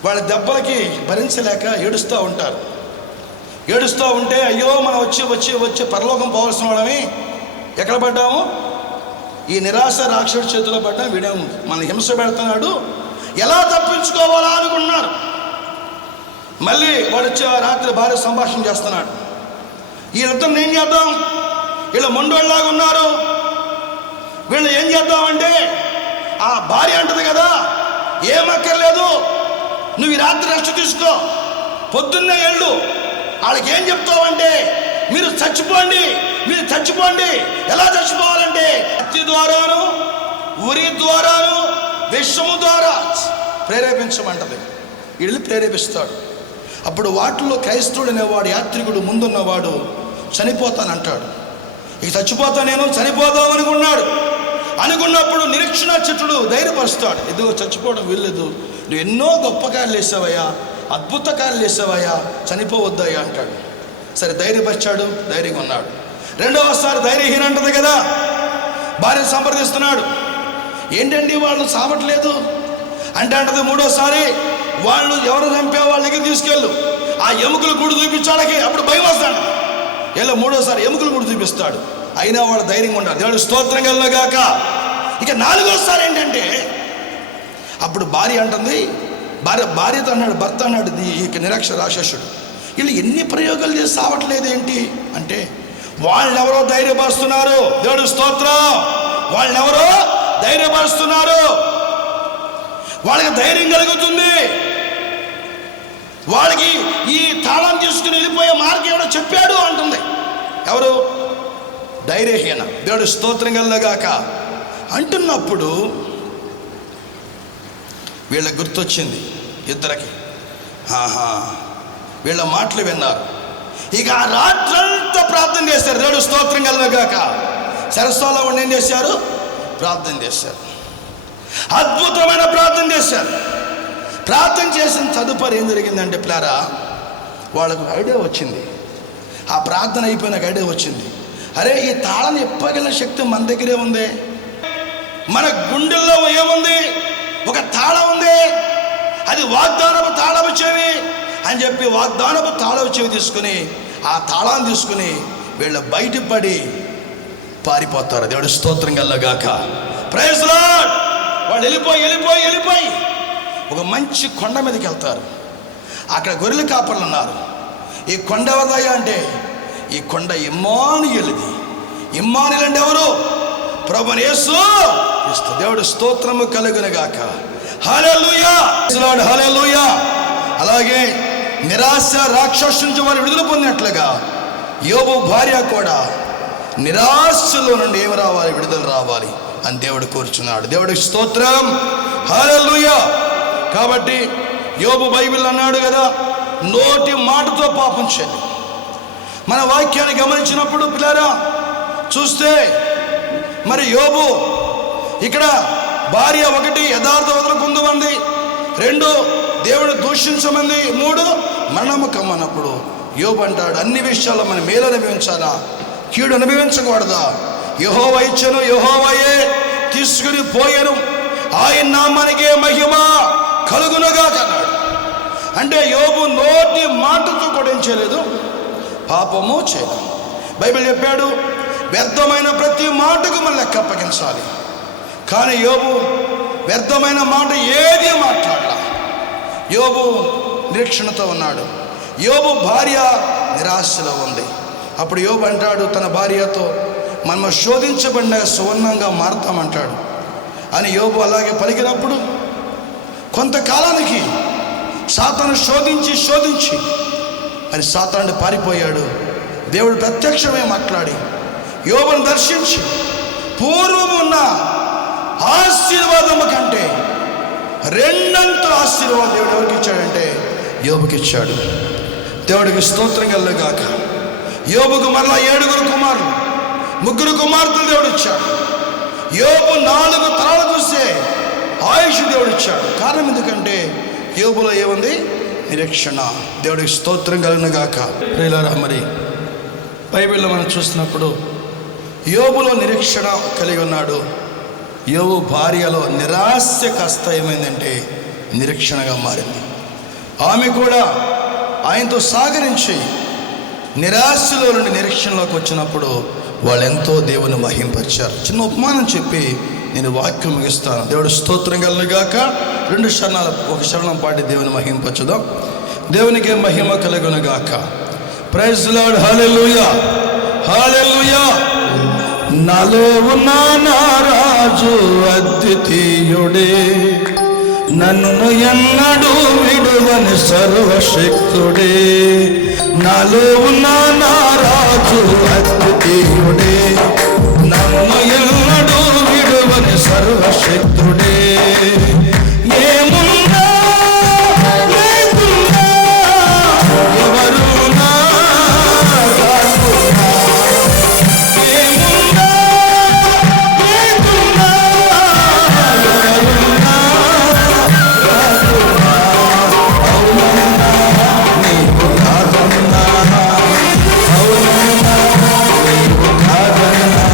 వాళ్ళ దెబ్బలకి భరించలేక ఏడుస్తూ ఉంటారు. ఏడుస్తూ ఉంటే, అయ్యో మనం వచ్చి పరలోకం పోవాల్సిన వాళ్ళని ఎక్కడ పడ్డాము? ఈ నిరాశ రాక్షసుడి చేతిలో పడ్డాం. వీడేమో మన హింస పెడుతున్నాడు, ఎలా తప్పించుకోవాలా అనుకున్నారు. మళ్ళీ వాడు వచ్చి ఆ రాత్రి భార్య సంభాషణ చేస్తున్నాడు. వీళ్ళిద్దరిని ఏం చేద్దాం? వీళ్ళ మొండోళ్ళలాగా ఉన్నారు, వీళ్ళు ఏం చేద్దామంటే, ఆ భార్య అంటది కదా, ఏమక్కర్లేదు, నువ్వు ఈ రాత్రి రెస్ట్ తీసుకో, పొద్దున్నే వెళ్ళు. వాళ్ళకి ఏం చెప్తావంటే, మీరు చచ్చిపోండి. ఎలా చచ్చిపోవాలంటే అత్తి ద్వారాను, ఉరి ద్వారాను, విషము ద్వారా ప్రేరేపించమంటది. వీళ్ళు ప్రేరేపిస్తాడు. అప్పుడు వాటిలో క్రైస్తవుడు అనేవాడు, యాత్రికుడు ముందున్నవాడు చనిపోతానంటాడు. ఇక చనిపోదాం అనుకున్నప్పుడు నిరీక్షణ చిత్తుడు ధైర్యపరుస్తాడు. ఇదిగో చచ్చిపోవడం వీల్లేదు, నువ్వు ఎన్నో గొప్ప కార్యాలు చేసావయ్యా, అద్భుత కార్యాలు చేసావయ్యా, చనిపోవద్దయ్యా అంటాడు. సరే ధైర్యపరిచాడు, ధైర్యంగా ఉన్నాడు. రెండవసారి ధైర్యహీన అంటది కదా, భార్య సంప్రదిస్తున్నాడు. ఏంటండి వాళ్ళు సావట్లేదు అంటే అంటది. మూడోసారి వాళ్ళు ఎవరు చంపే వాళ్ళ దగ్గర తీసుకెళ్ళు, ఆ ఎముకలు గుడి చూపించాలకి. అప్పుడు భయం వస్తాడు. మూడోసారి ఎముకలు గుడి చూపిస్తాడు. అయినా వాడు ధైర్యంగా ఉన్నాడు. దేవుడు స్తోత్రం కలుగుగాక. ఇక నాలుగోసారి ఏంటంటే అప్పుడు భార్య అంటుంది, భార్యతో అన్నాడు, భర్త అన్నాడు, ఇక నిరక్షర రాక్షసుడు, వీళ్ళు ఎన్ని ప్రయోగాలు చేసి సావట్లేదు ఏంటి అంటే, వాళ్ళెవరో ధైర్యపరుస్తున్నారు. దేవుడు స్తోత్రం. వాళ్ళెవరో ధైర్యపరుస్తున్నారు, వాళ్ళకి ధైర్యం కలుగుతుంది. వాళ్ళకి ఈ తాళం తీసుకుని వెళ్ళిపోయే మార్గం ఎవడో చెప్పాడు అంటుంది. ఎవరు? ధైర్యహీన. దేవుడు స్తోత్రం కలగాక అంటున్నప్పుడు వీళ్ళకి గుర్తొచ్చింది ఇద్దరికి. వీళ్ళ మాటలు విన్నారు. ఇక ఆ రాత్రంతా ప్రార్థన చేశారు. దేవుడు స్తోత్రం కలగాక సరస్సులో ఉండి ఏం చేశారు? ప్రార్థన చేశారు. అద్భుతమైన ప్రార్థన చేశారు. ప్రార్థన చేసిన తదుపరి ఏం జరిగిందంటే ప్లారా, వాళ్ళకు ఐడియా వచ్చింది. ఆ ప్రార్థన అయిపోయినాక ఐడియా వచ్చింది, అరే ఈ తాళం ఎప్పగల శక్తి మన దగ్గరే ఉంది. మన గుండెల్లో ఏముంది? ఒక తాళం ఉంది. అది వాగ్దానపు తాళపు చెవి అని చెప్పి వాగ్దానపు తాళపు చెవి తీసుకుని ఆ తాళాన్ని తీసుకుని వీళ్ళ బయటపడి పారిపోతారు. దేవుడు స్తోత్రం కలగాక. Praise lord. వాళ్ళు వెళ్ళిపోయి ఒక మంచి కొండ మీదకి వెళ్తారు. అక్కడ గొర్రెల కాపర్లు ఉన్నారు. ఈ కొండ ఎవరిదయ్యా అంటే, ఈ కొండ ఇమ్మానుయేలుది. ఇమ్మానుయేలు అంటే ఎవరు? ప్రభువైన యేసు క్రీస్తు. దేవుడు స్తోత్రము కలుగునుగాక. హల్లెలూయా, హల్లెలూయా. అలాగే నిరాశ రాక్షసు నుంచి వారు విడుదల పొందినట్లుగా యోబు భార్య కూడా నిరాశలో నుండి ఏమి రావాలి? విడుదల రావాలి అని దేవుడు కోరుచున్నాడు. దేవుడికి స్తోత్రం. హల్లెలూయా. కాబట్టి యోబు బైబిల్ అన్నాడు కదా, నోటి మాటతో పాపం చేయాలి. మన వాక్యాన్ని గమనించినప్పుడు పిల్లరా చూస్తే మరి యోబు ఇక్కడ భార్య 1 యథార్థవతులు పొందుమంది, 2 దేవుడు దూషించమంది, 3 మరణము కమ్మన్నప్పుడు యోబు అంటాడు, అన్ని విషయాల్లో మనం మేలు అనుభవించాలా, కీడు అనుభవించకూడదా? యెహోవా ఇచ్చెను, యెహోవాయే తీసుకుని పోయెను, ఆయన నామానికే మహిమ కలుగునుగా అన్నాడు. అంటే యోబు నోటి మాటతో కూడా ఏం చేయలేదు? పాపము చేయలేదు. బైబిల్ చెప్పాడు, వ్యర్థమైన ప్రతి మాటకు మనం లెక్క అప్పగించాలి. కానీ యోబు వ్యర్థమైన మాట ఏది మాట్లాడలా. యోబు నిరీక్షణతో ఉన్నాడు. యోబు భార్య నిరాశలో ఉంది. అప్పుడు యోబు అంటాడు తన భార్యతో, మనము శోధించబడిన సువర్ణంగా మారుతామంటాడు అని యోబు అలాగే పలికినప్పుడు కొంతకాలానికి సాతాను శోధించి అని సాతాను పారిపోయాడు. దేవుడు ప్రత్యక్షమే మాట్లాడి యోబును దర్శించి పూర్వము ఉన్న ఆశీర్వాదము కంటే 2 ఆశీర్వాదం దేవుడు ఎవరికి ఇచ్చాడంటే యోబుకి ఇచ్చాడు. దేవుడికి స్తోత్రం కలుగుగాక. యోబుకు మరలా 7 కుమారులు, 3 కుమార్తెలు దేవుడు ఇచ్చాడు. యోబు 4 తరాలు చూసే ఆయుష్ దేవుడు ఇచ్చాడు. కారణం ఎందుకంటే యోబులో ఏముంది? నిరీక్షణ. దేవుడికి స్తోత్రం కలుగుగాక. ప్రియులారా, మరి బైబిల్లో మనం చూసినప్పుడు యోబులో నిరీక్షణ కలిగి ఉన్నాడు. యోబు భార్యలో నిరాశ కాస్త ఏమైందంటే నిరీక్షణగా మారింది. ఆమె కూడా ఆయనతో సాగరించి నిరాశలో నుండి నిరీక్షణలోకి వచ్చినప్పుడు వాళ్ళు ఎంతో దేవుని మహింపరిచారు. చిన్న ఉపమానం చెప్పి నేను వాక్యం ముగిస్తాను. దేవుడు స్తోత్రం కలుగుగాక. 2 శరణాలు, 1 శరణం పాటి దేవుని మహింపరచుదాం. దేవునికి మహిమ కలుగునుగాక. Praise lord. హల్లెలూయా, హల్లెలూయా. నాలో ఉన్న నా రాజు అద్వితీయుడే, నన్ను ఎన్నడూ విడువని సర్వశక్తుడే. నాలో ఉన్న నా రాజు అద్వితీయుడే, నన్ను ఎన్నడూ విడువని సర్వశక్తుడే. ఏమున్నా లేకున్నా ఎవరున్నా రాకున్నా, ఏమున్నా లేకున్నా ఎవరున్నా రాకున్నా, అవునన్నా నీకు కాదన్నా, అవునన్నా నీకు కాదన్నా.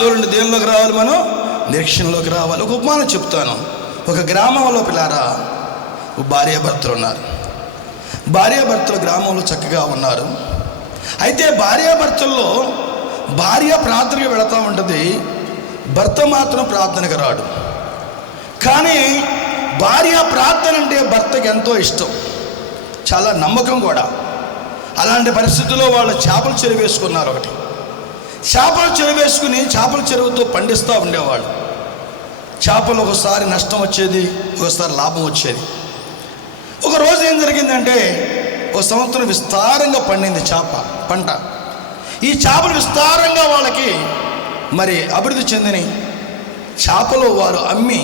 నిరాశలో నుండి దేనిలోకి రావాలి? మనం నిరీక్షణలోకి రావాలి. ఒక ఉపమానం చెప్తాను. ఒక గ్రామంలో పిల్లారా భార్యాభర్తలు ఉన్నారు. భార్యాభర్తలు గ్రామంలో చక్కగా ఉన్నారు. అయితే భార్యాభర్తల్లో భార్య ప్రార్థనకి వెళుతూ ఉంటుంది, భర్త మాత్రం ప్రార్థనకు రాడు. కానీ భార్య ప్రార్థన అంటే భర్తకి ఎంతో ఇష్టం, చాలా నమ్మకం కూడా. అలాంటి పరిస్థితుల్లో వాళ్ళు చేపల చెరువు వేసుకున్నారు. ఒకటి చేపల చెరువు వేసుకుని చేపల చెరువుతో పండిస్తూ ఉండేవాళ్ళు. చేపలు ఒకసారి నష్టం వచ్చేది, ఒకసారి లాభం వచ్చేది. ఒక రోజు ఏం జరిగిందంటే, ఒక సంవత్సరం విస్తారంగా పండింది పంట. ఈ చేపలు విస్తారంగా వాళ్ళకి మరి అభివృద్ధి చెందిని చేపలు వారు అమ్మి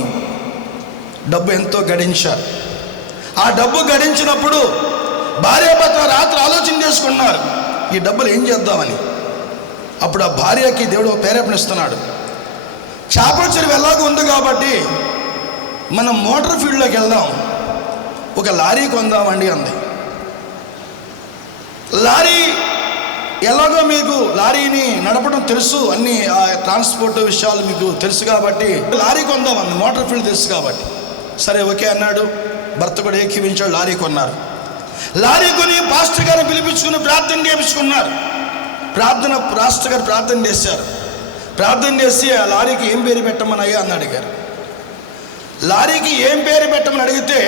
డబ్బు ఎంతో గడించారు. ఆ డబ్బు గడించినప్పుడు భార్యాభర్త రాత్రి ఆలోచన చేసుకున్నారు, ఈ డబ్బులు ఏం చేద్దామని. అప్పుడు ఆ భార్యకి దేవుడు ప్రేరేపణిస్తున్నాడు, చేపల చెరువు ఎలాగో ఉంది కాబట్టి మనం మోటార్ ఫీల్డ్లోకి వెళ్దాం, ఒక లారీ కొందామండి అంది. లారీ ఎలాగో మీకు లారీని నడపడం తెలుసు, అన్ని ఆ ట్రాన్స్పోర్ట్ విషయాలు మీకు తెలుసు కాబట్టి లారీ కొందాం అంది. మోటార్ ఫీల్డ్ తెలుసు కాబట్టి సరే ఓకే అన్నాడు. భర్త కూడా ఏకీవించాడు, లారీ కొన్నారు. లారీ కొని పాస్టర్ గారిని పిలిపించుకుని ప్రార్థన చేయించుకున్నారు. పాస్టర్ గారు ప్రార్థన చేశారు. ప్రార్థన చేసి ఆ లారీకి ఏం పేరు పెట్టమని అయ్యా అని అడిగారు. లారీకి ఏం పేరు పెట్టమని అడిగితే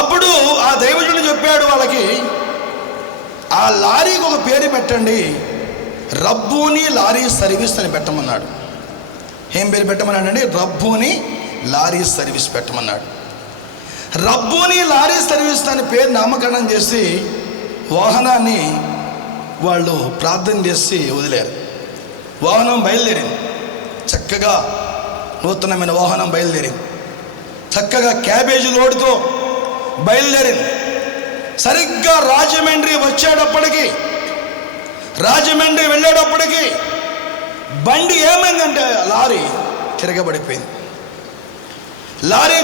అప్పుడు ఆ దైవజనుడు చెప్పాడు వాళ్ళకి, ఆ లారీకి ఒక పేరు పెట్టండి, రబ్బూని లారీ సర్వీస్ అని పెట్టమన్నాడు. ఏం పేరు పెట్టమన్నాడండి? రబ్బూని లారీ సర్వీస్ పెట్టమన్నాడు. రబ్బూని లారీ సర్వీస్ అని పేరు నామకరణం చేసి వాహనాన్ని వాళ్ళు ప్రార్థన చేసి వదిలేరు. వాహనం బయలుదేరింది, చక్కగా నూతనమైన వాహనం బయలుదేరింది, చక్కగా క్యాబేజీ లోడుతో బయలుదేరింది. సరిగ్గా రాజమండ్రి వెళ్ళేటప్పటికి బండి ఏమైందంటే లారీ తిరగబడిపోయింది. లారీ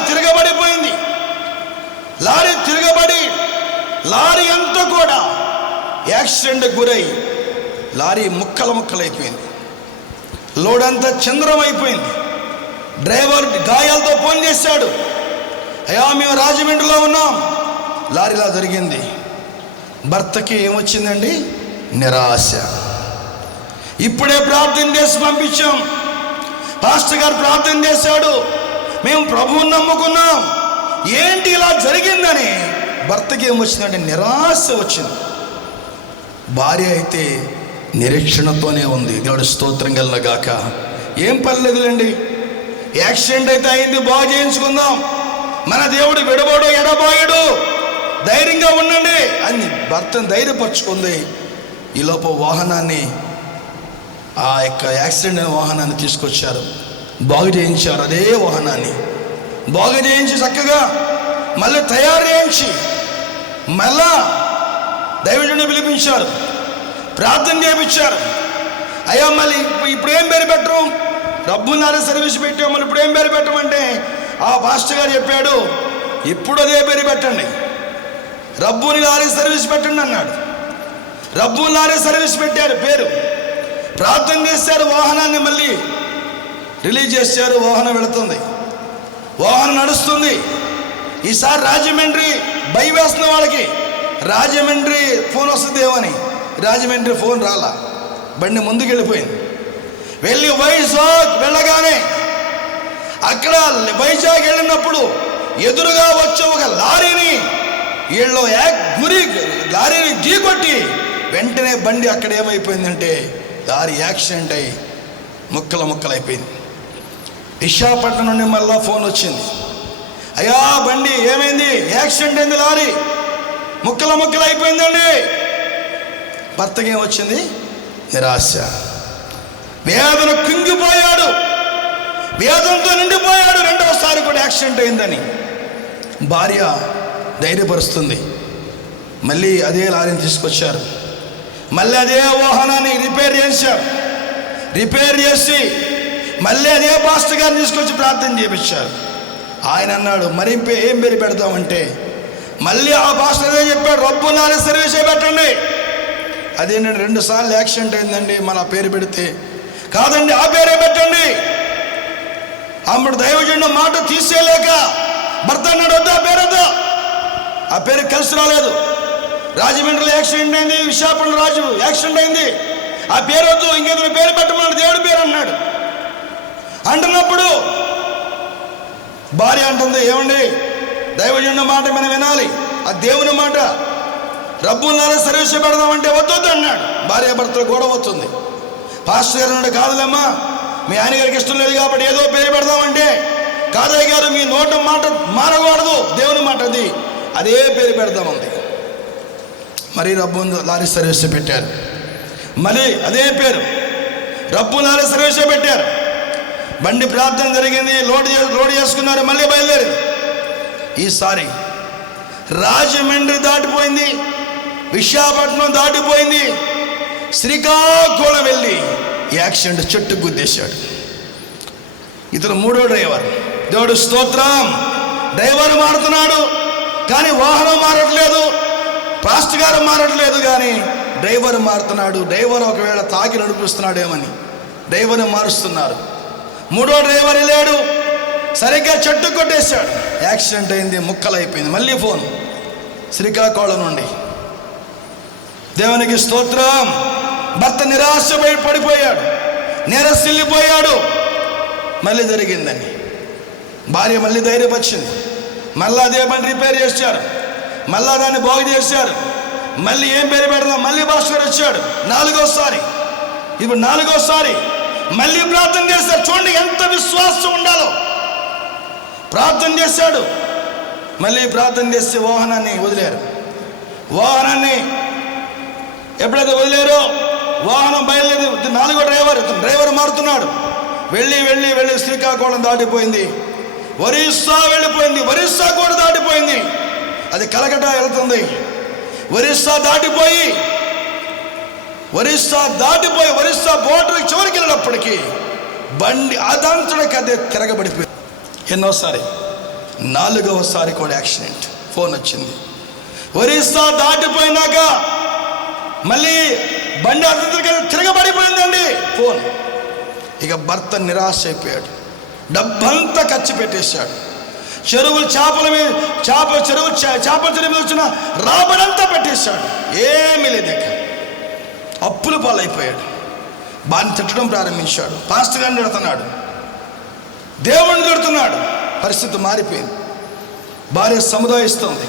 తిరగబడి లారీ అంతా కూడా యాక్సిడెంట్కి గురై లారీ ముక్కలైపోయింది. లోడ్ అంతా చంద్రం అయిపోయింది. డ్రైవర్ గాయాలతో ఫోన్ చేశాడు, అయ్యా మేము రాజమండ్రిలో ఉన్నాం, లారీలా జరిగింది. భర్తకి ఏమొచ్చిందండి? నిరాశ. ఇప్పుడే ప్రార్థన చేసి పంపించాం, పాస్టర్ గారు ప్రార్థన చేశాడు, మేము ప్రభువుని నమ్ముకున్నాం, ఏంటి ఇలా జరిగిందని భర్తకి ఏమొచ్చిందంటే నిరాశ వచ్చింది. భార్య అయితే నిరీక్షణతోనే ఉంది. దేవుడు స్తోత్రం కలగాక. ఏం పర్లేదులేండి, యాక్సిడెంట్ అయితే అయింది, బాగు చేయించుకుందాం, మన దేవుడు విడబోడు ఎడబోయడు, ధైర్యంగా ఉండండి అని భర్తను ధైర్యపరుచుకుంది. ఈలోపు వాహనాన్ని, ఆ యొక్క యాక్సిడెంట్ అయిన వాహనాన్ని తీసుకొచ్చారు, బాగు చేయించారు. అదే వాహనాన్ని బాగు చేయించి చక్కగా మళ్ళీ తయారు చేయించి మళ్ళా దైవజనుడిని పిలిపించారు, ప్రార్థన చేయించారు. అయ్యా మళ్ళీ ఇప్పుడు ఏం పేరు పెట్టరు? రబ్బూని లారీ సర్వీస్ పెట్టాం, మళ్ళీ ఇప్పుడు ఏం పేరు పెట్టమంటే ఆ పాస్టర్ గారు చెప్పాడు, ఇప్పుడు అదే పేరు పెట్టండి, రబ్బూని లారీ సర్వీస్ పెట్టండి అన్నాడు. రబ్బూని లారీ సర్వీస్ పెట్టారు పేరు. ప్రార్థన చేశారు, వాహనాన్ని మళ్ళీ రిలీజ్ చేశారు. వాహనం వెళుతుంది, వాహనం నడుస్తుంది. ఈసారి రాజమండ్రి వేస్తున్న వాళ్ళకి రాజమండ్రి ఫోన్ వస్తుందేమని, రాజమండ్రి ఫోన్ రాలా, బండి ముందుకు వెళ్ళిపోయింది. వైజాగ్ వెళ్ళగానే అక్కడ వైజాగ్ వెళ్ళినప్పుడు ఎదురుగా వచ్చే ఒక లారీని లారీని ఢీకొట్టి వెంటనే బండి అక్కడ ఏమైపోయిందంటే లారీ యాక్సిడెంట్ అయ్యి ముక్కలైపోయింది. విశాఖపట్నం నుండి మళ్ళా ఫోన్ వచ్చింది, అయ్యా బండి ఏమైంది? యాక్సిడెంట్ అయింది, లారీ ముక్కలైపోయిందండి. భర్తకి ఏమొచ్చింది? నిరాశ. వేదన కుంగిపోయాడు, వేదనతో నిండిపోయాడు. రెండవసారి కూడా యాక్సిడెంట్ అయిందని భార్య ధైర్యపరుస్తుంది. మళ్ళీ అదే లారీని తీసుకొచ్చారు, మళ్ళీ అదే వాహనాన్ని రిపేర్ చేసి మళ్ళీ అదే పాస్టర్ గారిని తీసుకొచ్చి ప్రార్థన చేయించారు. ఆయన అన్నాడు, మరి ఏం పేరు పెడదామంటే మళ్ళీ ఆ పాస్టర్ అదే చెప్పాడు, రబ్బూని లారీ సర్వీసే పెట్టండి. అదేంటంటే 2 సార్లు యాక్సిడెంట్ అయిందండి, మన పేరు పెడితే కాదండి ఆ పేరే పెట్టండి. అప్పుడు దైవజనుడు మాట తీసేయలేక భర్త అన్నాడు, వద్దా పేరొద్దా. ఆ పేరు కలిసి రాలేదు. రాజమండ్రిలో యాక్సిడెంట్ అయింది, విశాఖపట్నం రాజు యాక్సిడెంట్ అయింది, ఆ పేరు వద్దు, ఇంకేదైనా పేరు పెట్టమన్నాడు, దేవుడి పేరు అన్నాడు. అంటున్నప్పుడు భార్య అంటుంది, ఏమండి దైవజనుడి మాట మనం వినాలి, ఆ దేవుని మాట. రబ్బుల్లారా సర్వీస్ పెడదామంటే వద్దొద్దు అన్నాడు. భార్య భర్తలు గొడవ అవుతుంది. పాస్టర్ గారు అన్నాడు, కాదులేమ్మా మీ ఆయన గారికి ఇష్టం లేదు కాబట్టి ఏదో పేరు పెడదామంటే, కాదయ్య గారు మీ నోట మాట మారకూడదు, దేవుని మాట అది, అదే పేరు పెడదామంది. మరి రబ్బు లారీ సర్వీస్ పెట్టారు. మళ్ళీ అదే పేరు రబ్బు లారీ సర్వీస్ పెట్టారు. బండి ప్రార్థన జరిగింది, లోడ్ చేసుకున్నారు, మళ్ళీ బయలుదేరింది. ఈసారి రాజమండ్రి దాటిపోయింది, విశాఖపట్నం దాటిపోయింది, శ్రీకాకుళం వెళ్ళి యాక్సిడెంట్ చెట్టు గుద్దేశాడు. ఇతను మూడో డ్రైవర్. దేవుడు స్తోత్రం. డ్రైవర్ మారుతున్నాడు కానీ వాహనం మారట్లేదు, పాస్టర్ గారు మారట్లేదు కానీ డ్రైవర్ మారుతున్నాడు. డ్రైవర్ ఒకవేళ తాకి నడిపిస్తున్నాడేమని డ్రైవర్ని మారుస్తున్నారు. మూడో డ్రైవర్ వెళ్ళాడు, సరిగ్గా చెట్టు కొట్టేశాడు, యాక్సిడెంట్ అయింది, ముక్కలైపోయింది. మళ్ళీ ఫోన్ శ్రీకాకుళం నుండి. దేవునికి స్తోత్రం. భర్త నిరాశ పడిపోయాడు, నిరసిల్లిపోయాడు. మళ్ళీ జరిగిందని భార్య మళ్ళీ ధైర్యపరిచింది. మళ్ళీ అదే బండి రిపేర్ చేశారు, మళ్ళా దాన్ని బాగు చేశారు. మళ్ళీ ఏం పేరు పెడదాం, మళ్ళీ భాస్కర్ వచ్చాడు. నాలుగోసారి, ఇప్పుడు నాలుగోసారి మళ్ళీ ప్రార్థన చేశారు. చూడండి ఎంత విశ్వాసం ఉండాలో. ప్రార్థన చేశాడు, మళ్ళీ ప్రార్థన చేస్తే వాహనాన్ని వదిలేరు. వాహనాన్ని ఎప్పుడైతే వదిలేరో వాహనం బయలుదేరి, నాలుగో డ్రైవర్ మారుతున్నాడు. వెళ్ళి వెళ్ళి వెళ్ళి శ్రీకాకుళం దాటిపోయింది, ఒరిస్సా వెళ్ళిపోయింది, ఒరిస్సా కూడా దాటిపోయింది, అది కలకటా వెళ్తుంది. ఒరిస్సా దాటిపోయి ఒరిస్సా బోర్డర్ చివరికి వెళ్ళినప్పటికీ బండి అదంతటికి అదే తిరగబడిపోయింది. ఎన్నోసారి, నాలుగవసారి కూడా యాక్సిడెంట్. ఫోన్ వచ్చింది. ఒరిస్సా దాటిపోయినాక మళ్ళీ బండి అదంతటికి తిరగబడిపోయిందండి ఫోన్. ఇక భర్త నిరాశ అయిపోయాడు, డబ్బంతా ఖర్చు పెట్టేశాడు. చెరువులు చేపల చెరువు మీద వచ్చిన రాబడంతా పెట్టేశాడు, ఏమీ లేదు. ఇక అప్పుల పాలైపోయాడు. బాని తిట్టడం ప్రారంభించాడు, పాస్టర్ గారిని తిడుతున్నాడు, దేవుడిని తిడుతున్నాడు. పరిస్థితి మారిపోయింది. భార్య సముదాయిస్తుంది,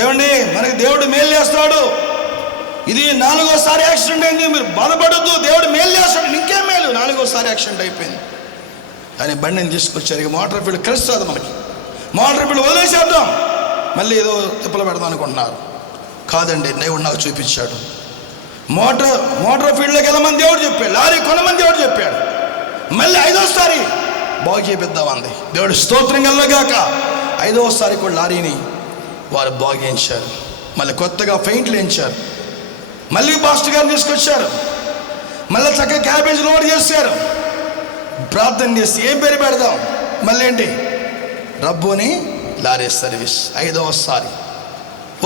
ఏమండి మనకి దేవుడు మేలు చేస్తాడు, ఇది నాలుగోసారి యాక్సిడెంట్ అయింది, మీరు బాధపడొద్దు, దేవుడు మేలు చేస్తాడు, ఇంకేం మేలు. నాలుగోసారి యాక్సిడెంట్ అయిపోయింది అని బండిని తీసుకొచ్చారు. ఇక మోటార్ ఫీల్డ్ కలిసి రాదు మనకి, మోటార్ ఫీల్డ్ వదిలేసేద్దాం, మళ్ళీ ఏదో తిప్పలు పెడదాం అనుకుంటున్నారు. కాదండి, దేవుడు నాకు చూపించాడు. మోటార్ ఫీల్డ్లోకి వెళ్ళమని దేవుడు చెప్పాడు, లారీ కొనమని దేవుడు చెప్పాడు. మళ్ళీ ఐదోసారి బాగు చేపిద్దామంది. దేవుడు స్తోత్రం కలగాక ఐదోసారి కూడా లారీని వారు బాగు చేయించారు. మళ్ళీ కొత్తగా పెయింట్లు వేయించారు. మళ్ళీ పాస్టర్ గారిని తీసుకొచ్చారు, మళ్ళీ చక్కగా క్యాబేజ్ లోడ్ చేశారు. ప్రార్థన చేసి ఏం పేరు పెడదాం, మళ్ళీ ఏంటి రబ్బుని లారీ సర్వీస్. ఐదవసారి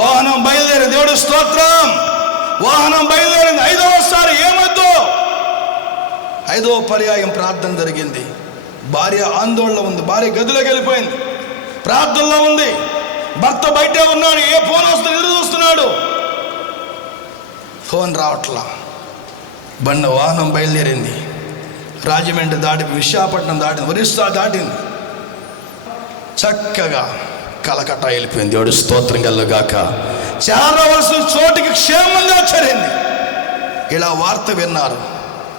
వాహనం బయలుదేరింది. దేవుడు స్తోత్రం. వాహనం బయలుదేరింది. ఐదవసారి ఏమొద్దు, ఐదవ పర్యాయం ప్రార్థన జరిగింది. భార్య ఆందోళన ఉంది, భార్య గదిలోకి వెళ్ళిపోయింది, ప్రార్థనలో ఉంది. భర్త బయటే ఉన్నాడు, ఏ ఫోన్ వస్తుంది ఎదురు చూస్తున్నాడు, ఫోన్ రావట్లా. బండి వాహనం బయలుదేరింది. రాజమండ్రి దాటి విశాఖపట్నం దాటింది, ఒరిస్సా దాటింది, చక్కగా కలకట్టా వెళ్ళిపోయింది. దేవుడు స్తోత్రం కలుగాక. చేరవలసిన చోటికి క్షేమంగా చేరింది. ఇలా వార్త విన్నారు.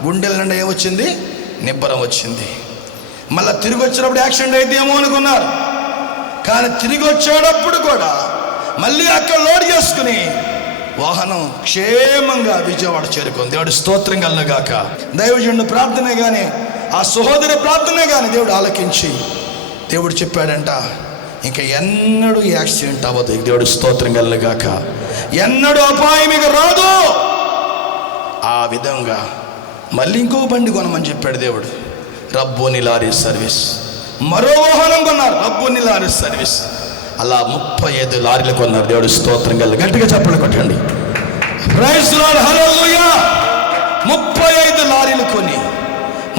గుండెల నిండా ఏమొచ్చింది, నిబ్బరం వచ్చింది. మళ్ళీ తిరిగి వచ్చినప్పుడు యాక్సిడెంట్ అయితే ఏమో అనుకున్నారు, కానీ తిరిగి వచ్చేటప్పుడు కూడా మళ్ళీ అక్కడ లోడ్ చేసుకుని వాహనం క్షేమంగా విజయవాడ చేరుకుంది. దేవుడు స్తోత్రం కలుగాక. దైవజనుడు ప్రార్థనే కానీ, ఆ సహోదరి ప్రార్థనే కానీ దేవుడు ఆలకించి దేవుడు చెప్పాడంట, ఇంకా ఎన్నడూ యాక్సిడెంట్ అవ్వదు. దేవుడు స్తోత్రం కలుగాక. ఎన్నడూ అపాయం ఇక రాదు. ఆ విధంగా మళ్ళీ ఇంకో బండి కొనమని చెప్పాడు దేవుడు, రబ్బోని లారీ సర్వీస్. మరో వాహనం కొన్నారు, రబ్బోని లారీ సర్వీస్. అలా 35 లారీలు కొన్నారు. దేవుడు స్తోత్రం కలుగాక. గట్టిగా చప్పట్లు కొట్టండి. ప్రైజ్ లార్డ్, హల్లెలూయా. 35 లారీలు కొని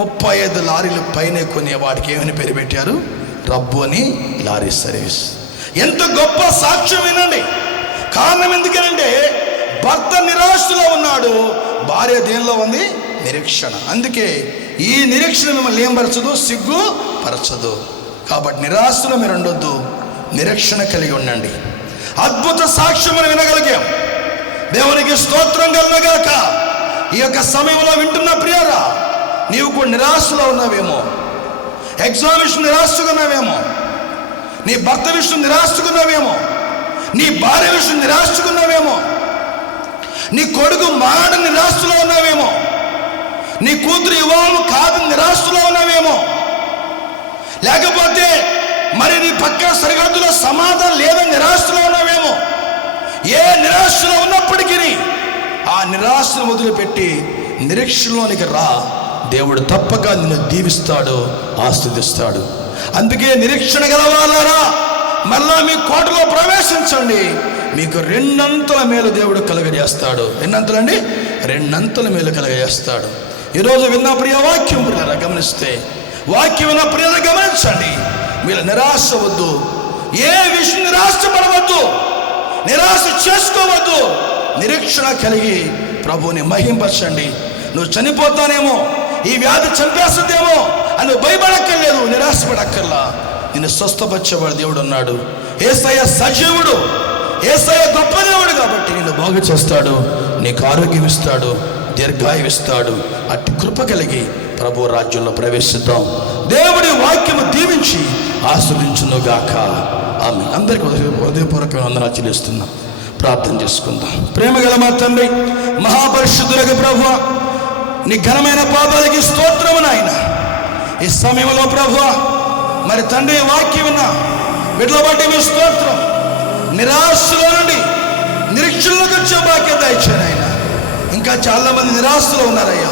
35 లారీలు పైన కొనే వాడికి ఏమని పేరు పెట్టారు? రబ్బు అని, లారీ సర్వీస్. ఎంత గొప్ప సాక్ష్యం వినండి. కారణం ఎందుకనంటే భర్త నిరాశలో ఉన్నాడు, భార్య దేనిలో ఉంది? నిరీక్షణ. అందుకే ఈ నిరీక్షణ మిమ్మల్ని ఏం పరచదు? సిగ్గు పరచదు. కాబట్టి నిరాశలో మీరు ఉండొద్దు, నిరీక్షణ కలిగి ఉండండి. అద్భుత సాక్ష్యం మనం వినగలిగాం. దేవునికి స్తోత్రం కలుగుగాక. ఈ యొక్క సమయంలో వింటున్న ప్రియారా, నీవు కూడా నిరాశలో ఉన్నావేమో, ఎగ్జామ్ విషయం నిరాశగా ఉన్నావేమో, నీ భర్త విషయం నిరాశగా ఉన్నావేమో, నీ భార్య విషయం నిరాశగా ఉన్నావేమో, నీ కొడుకు మాడ నిరాశలో ఉన్నావేమో, నీ కూతురు వివాహం కాదు నిరాశలో ఉన్నావేమో, లేకపోతే మరి నీ పక్క సరిహద్దులో సమాధానం లేదని నిరాశలో ఉన్నావేమో. ఏ నిరాశలో ఉన్నప్పటికీ ఆ నిరాశను వదిలిపెట్టి నిరీక్షణలోనికి రా. దేవుడు తప్పక నిన్ను దీవిస్తాడు, ఆశీర్వదిస్తాడు. అందుకే నిరీక్షణ గలవాలారా, మళ్ళా మీ కోటలో ప్రవేశించండి. మీకు 2 అంతల మేలు దేవుడు కలుగజేస్తాడు. ఎన్నంతలండి? 2 అంతల మేలు కలుగజేస్తాడు. ఈరోజు విన్న ప్రియ వాక్యం ప్రియుల గమనిస్తే, వాక్యం విన్న ప్రియుల గమనించండి. మీరు నిరాశ వద్దు, ఏ విషయం నిరాశపడవద్దు, నిరాశ చేసుకోవద్దు. నిరీక్షణ కలిగి ప్రభువుని మహింపరచండి. నువ్వు చనిపోతానేమో, ఈ వ్యాధి చంపేస్తుందేమో అని భయపడక్కర్లేదు, నిరాశపడక్కర్లా. నిన్ను స్వస్థపరిచేవాడు దేవుడు ఉన్నాడు. యేసయ్య సజీవుడు, యేసయ్య గొప్ప దేవుడు. కాబట్టి నిన్ను బాగు చేస్తాడు, నీకు ఆరోగ్యం ఇస్తాడు, దీర్ఘాయువిస్తాడు. అట్టి కృప కలిగి ప్రభు రాజ్యంలో ప్రవేశిద్దాం. దేవుడి వాక్యము దీవించి ఆశీర్వదించునుగాక. ఆమె అందరికీ హృదయపూర్వకంగా వందనాలు చెల్లిస్తున్నాం. ప్రార్థన చేసుకుందాం. ప్రేమగల మా తండ్రి, మహాపరిశుద్ధులకు ప్రభువా, నీ ఘనమైన పాదాలకి స్తోత్రము నాయన. ఈ సమయంలో ప్రభువా, మరి తండ్రి వాక్యం విన్నా బిడ్డల బట్టి మీ స్తోత్రం. నిరాశలో నుండి నిరీక్షణలోకి వచ్చే బాధ్యత ఇచ్చాను ఆయన. ఇంకా చాలా మంది నిరాశలో ఉన్నారయ్యా.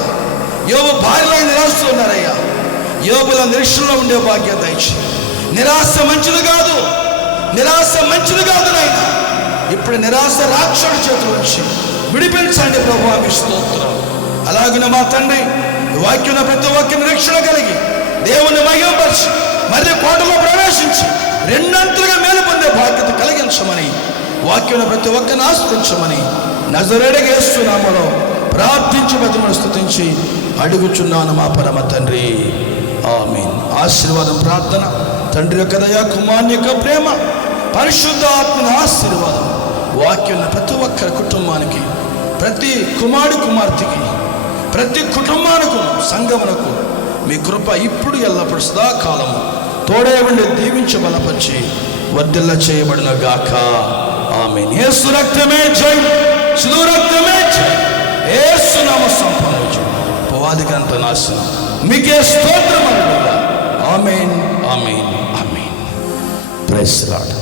యోబు భార్యలో నిరాశలో ఉన్నారయ్యా. యోబుల నిరీక్షణలో ఉండే బాధ్యత ఇచ్చి. నిరాశ మంచిది కాదు, నిరాశ మంచిది కాదు నాయన. ఇప్పుడు నిరాశ రాక్షసుడి చేతులు వచ్చి విడిపించండి ప్రభువా, మీ స్తోత్రం. అలాగే మా తండ్రి, వాక్యం ప్రతి ఒక్క నిరీక్షణ కలిగి దేవుని మహిమపరిచి మరి కోటలో ప్రవేశించి 2 అంతలుగా మేలు పొందే బాధ్యత కలిగించమని, వాక్యం ప్రతి ఒక్కరిని ఆశ్రయించమని నజరేయుడైన యేసు నామములో ప్రార్థించి బతిమను స్తుతించి అడుగుచున్నాను మా పరమ తండ్రి. ఆమేన్. ఆశీర్వాదం ప్రార్థన. తండ్రి యొక్క దయ, కుమారుని యొక్క ప్రేమ, పరిశుద్ధాత్మని ఆశీర్వాదం వాక్యం ప్రతి ఒక్కరి కుటుంబానికి, ప్రతి కుమారుడు కుమార్తెకి, ప్రతి కుటుంబానికి, సంఘమునకు మీ కృప ఇప్పుడు ఎల్లప్పుడు సదాకాలము తోడే ఉండి దీవించి బలపరిచి వర్ధిల్ల చేయబడిన గాక. ఆమేన్. యేసు రక్తమే జై, శిలువ రక్తమే జై, యేసు నామ సంపూర్ణ జై, అపవాది గ్రంథ నాశనం. మీకే స్తోత్రం. ఆమేన్, ఆమేన్, ఆమేన్. Praise the lord.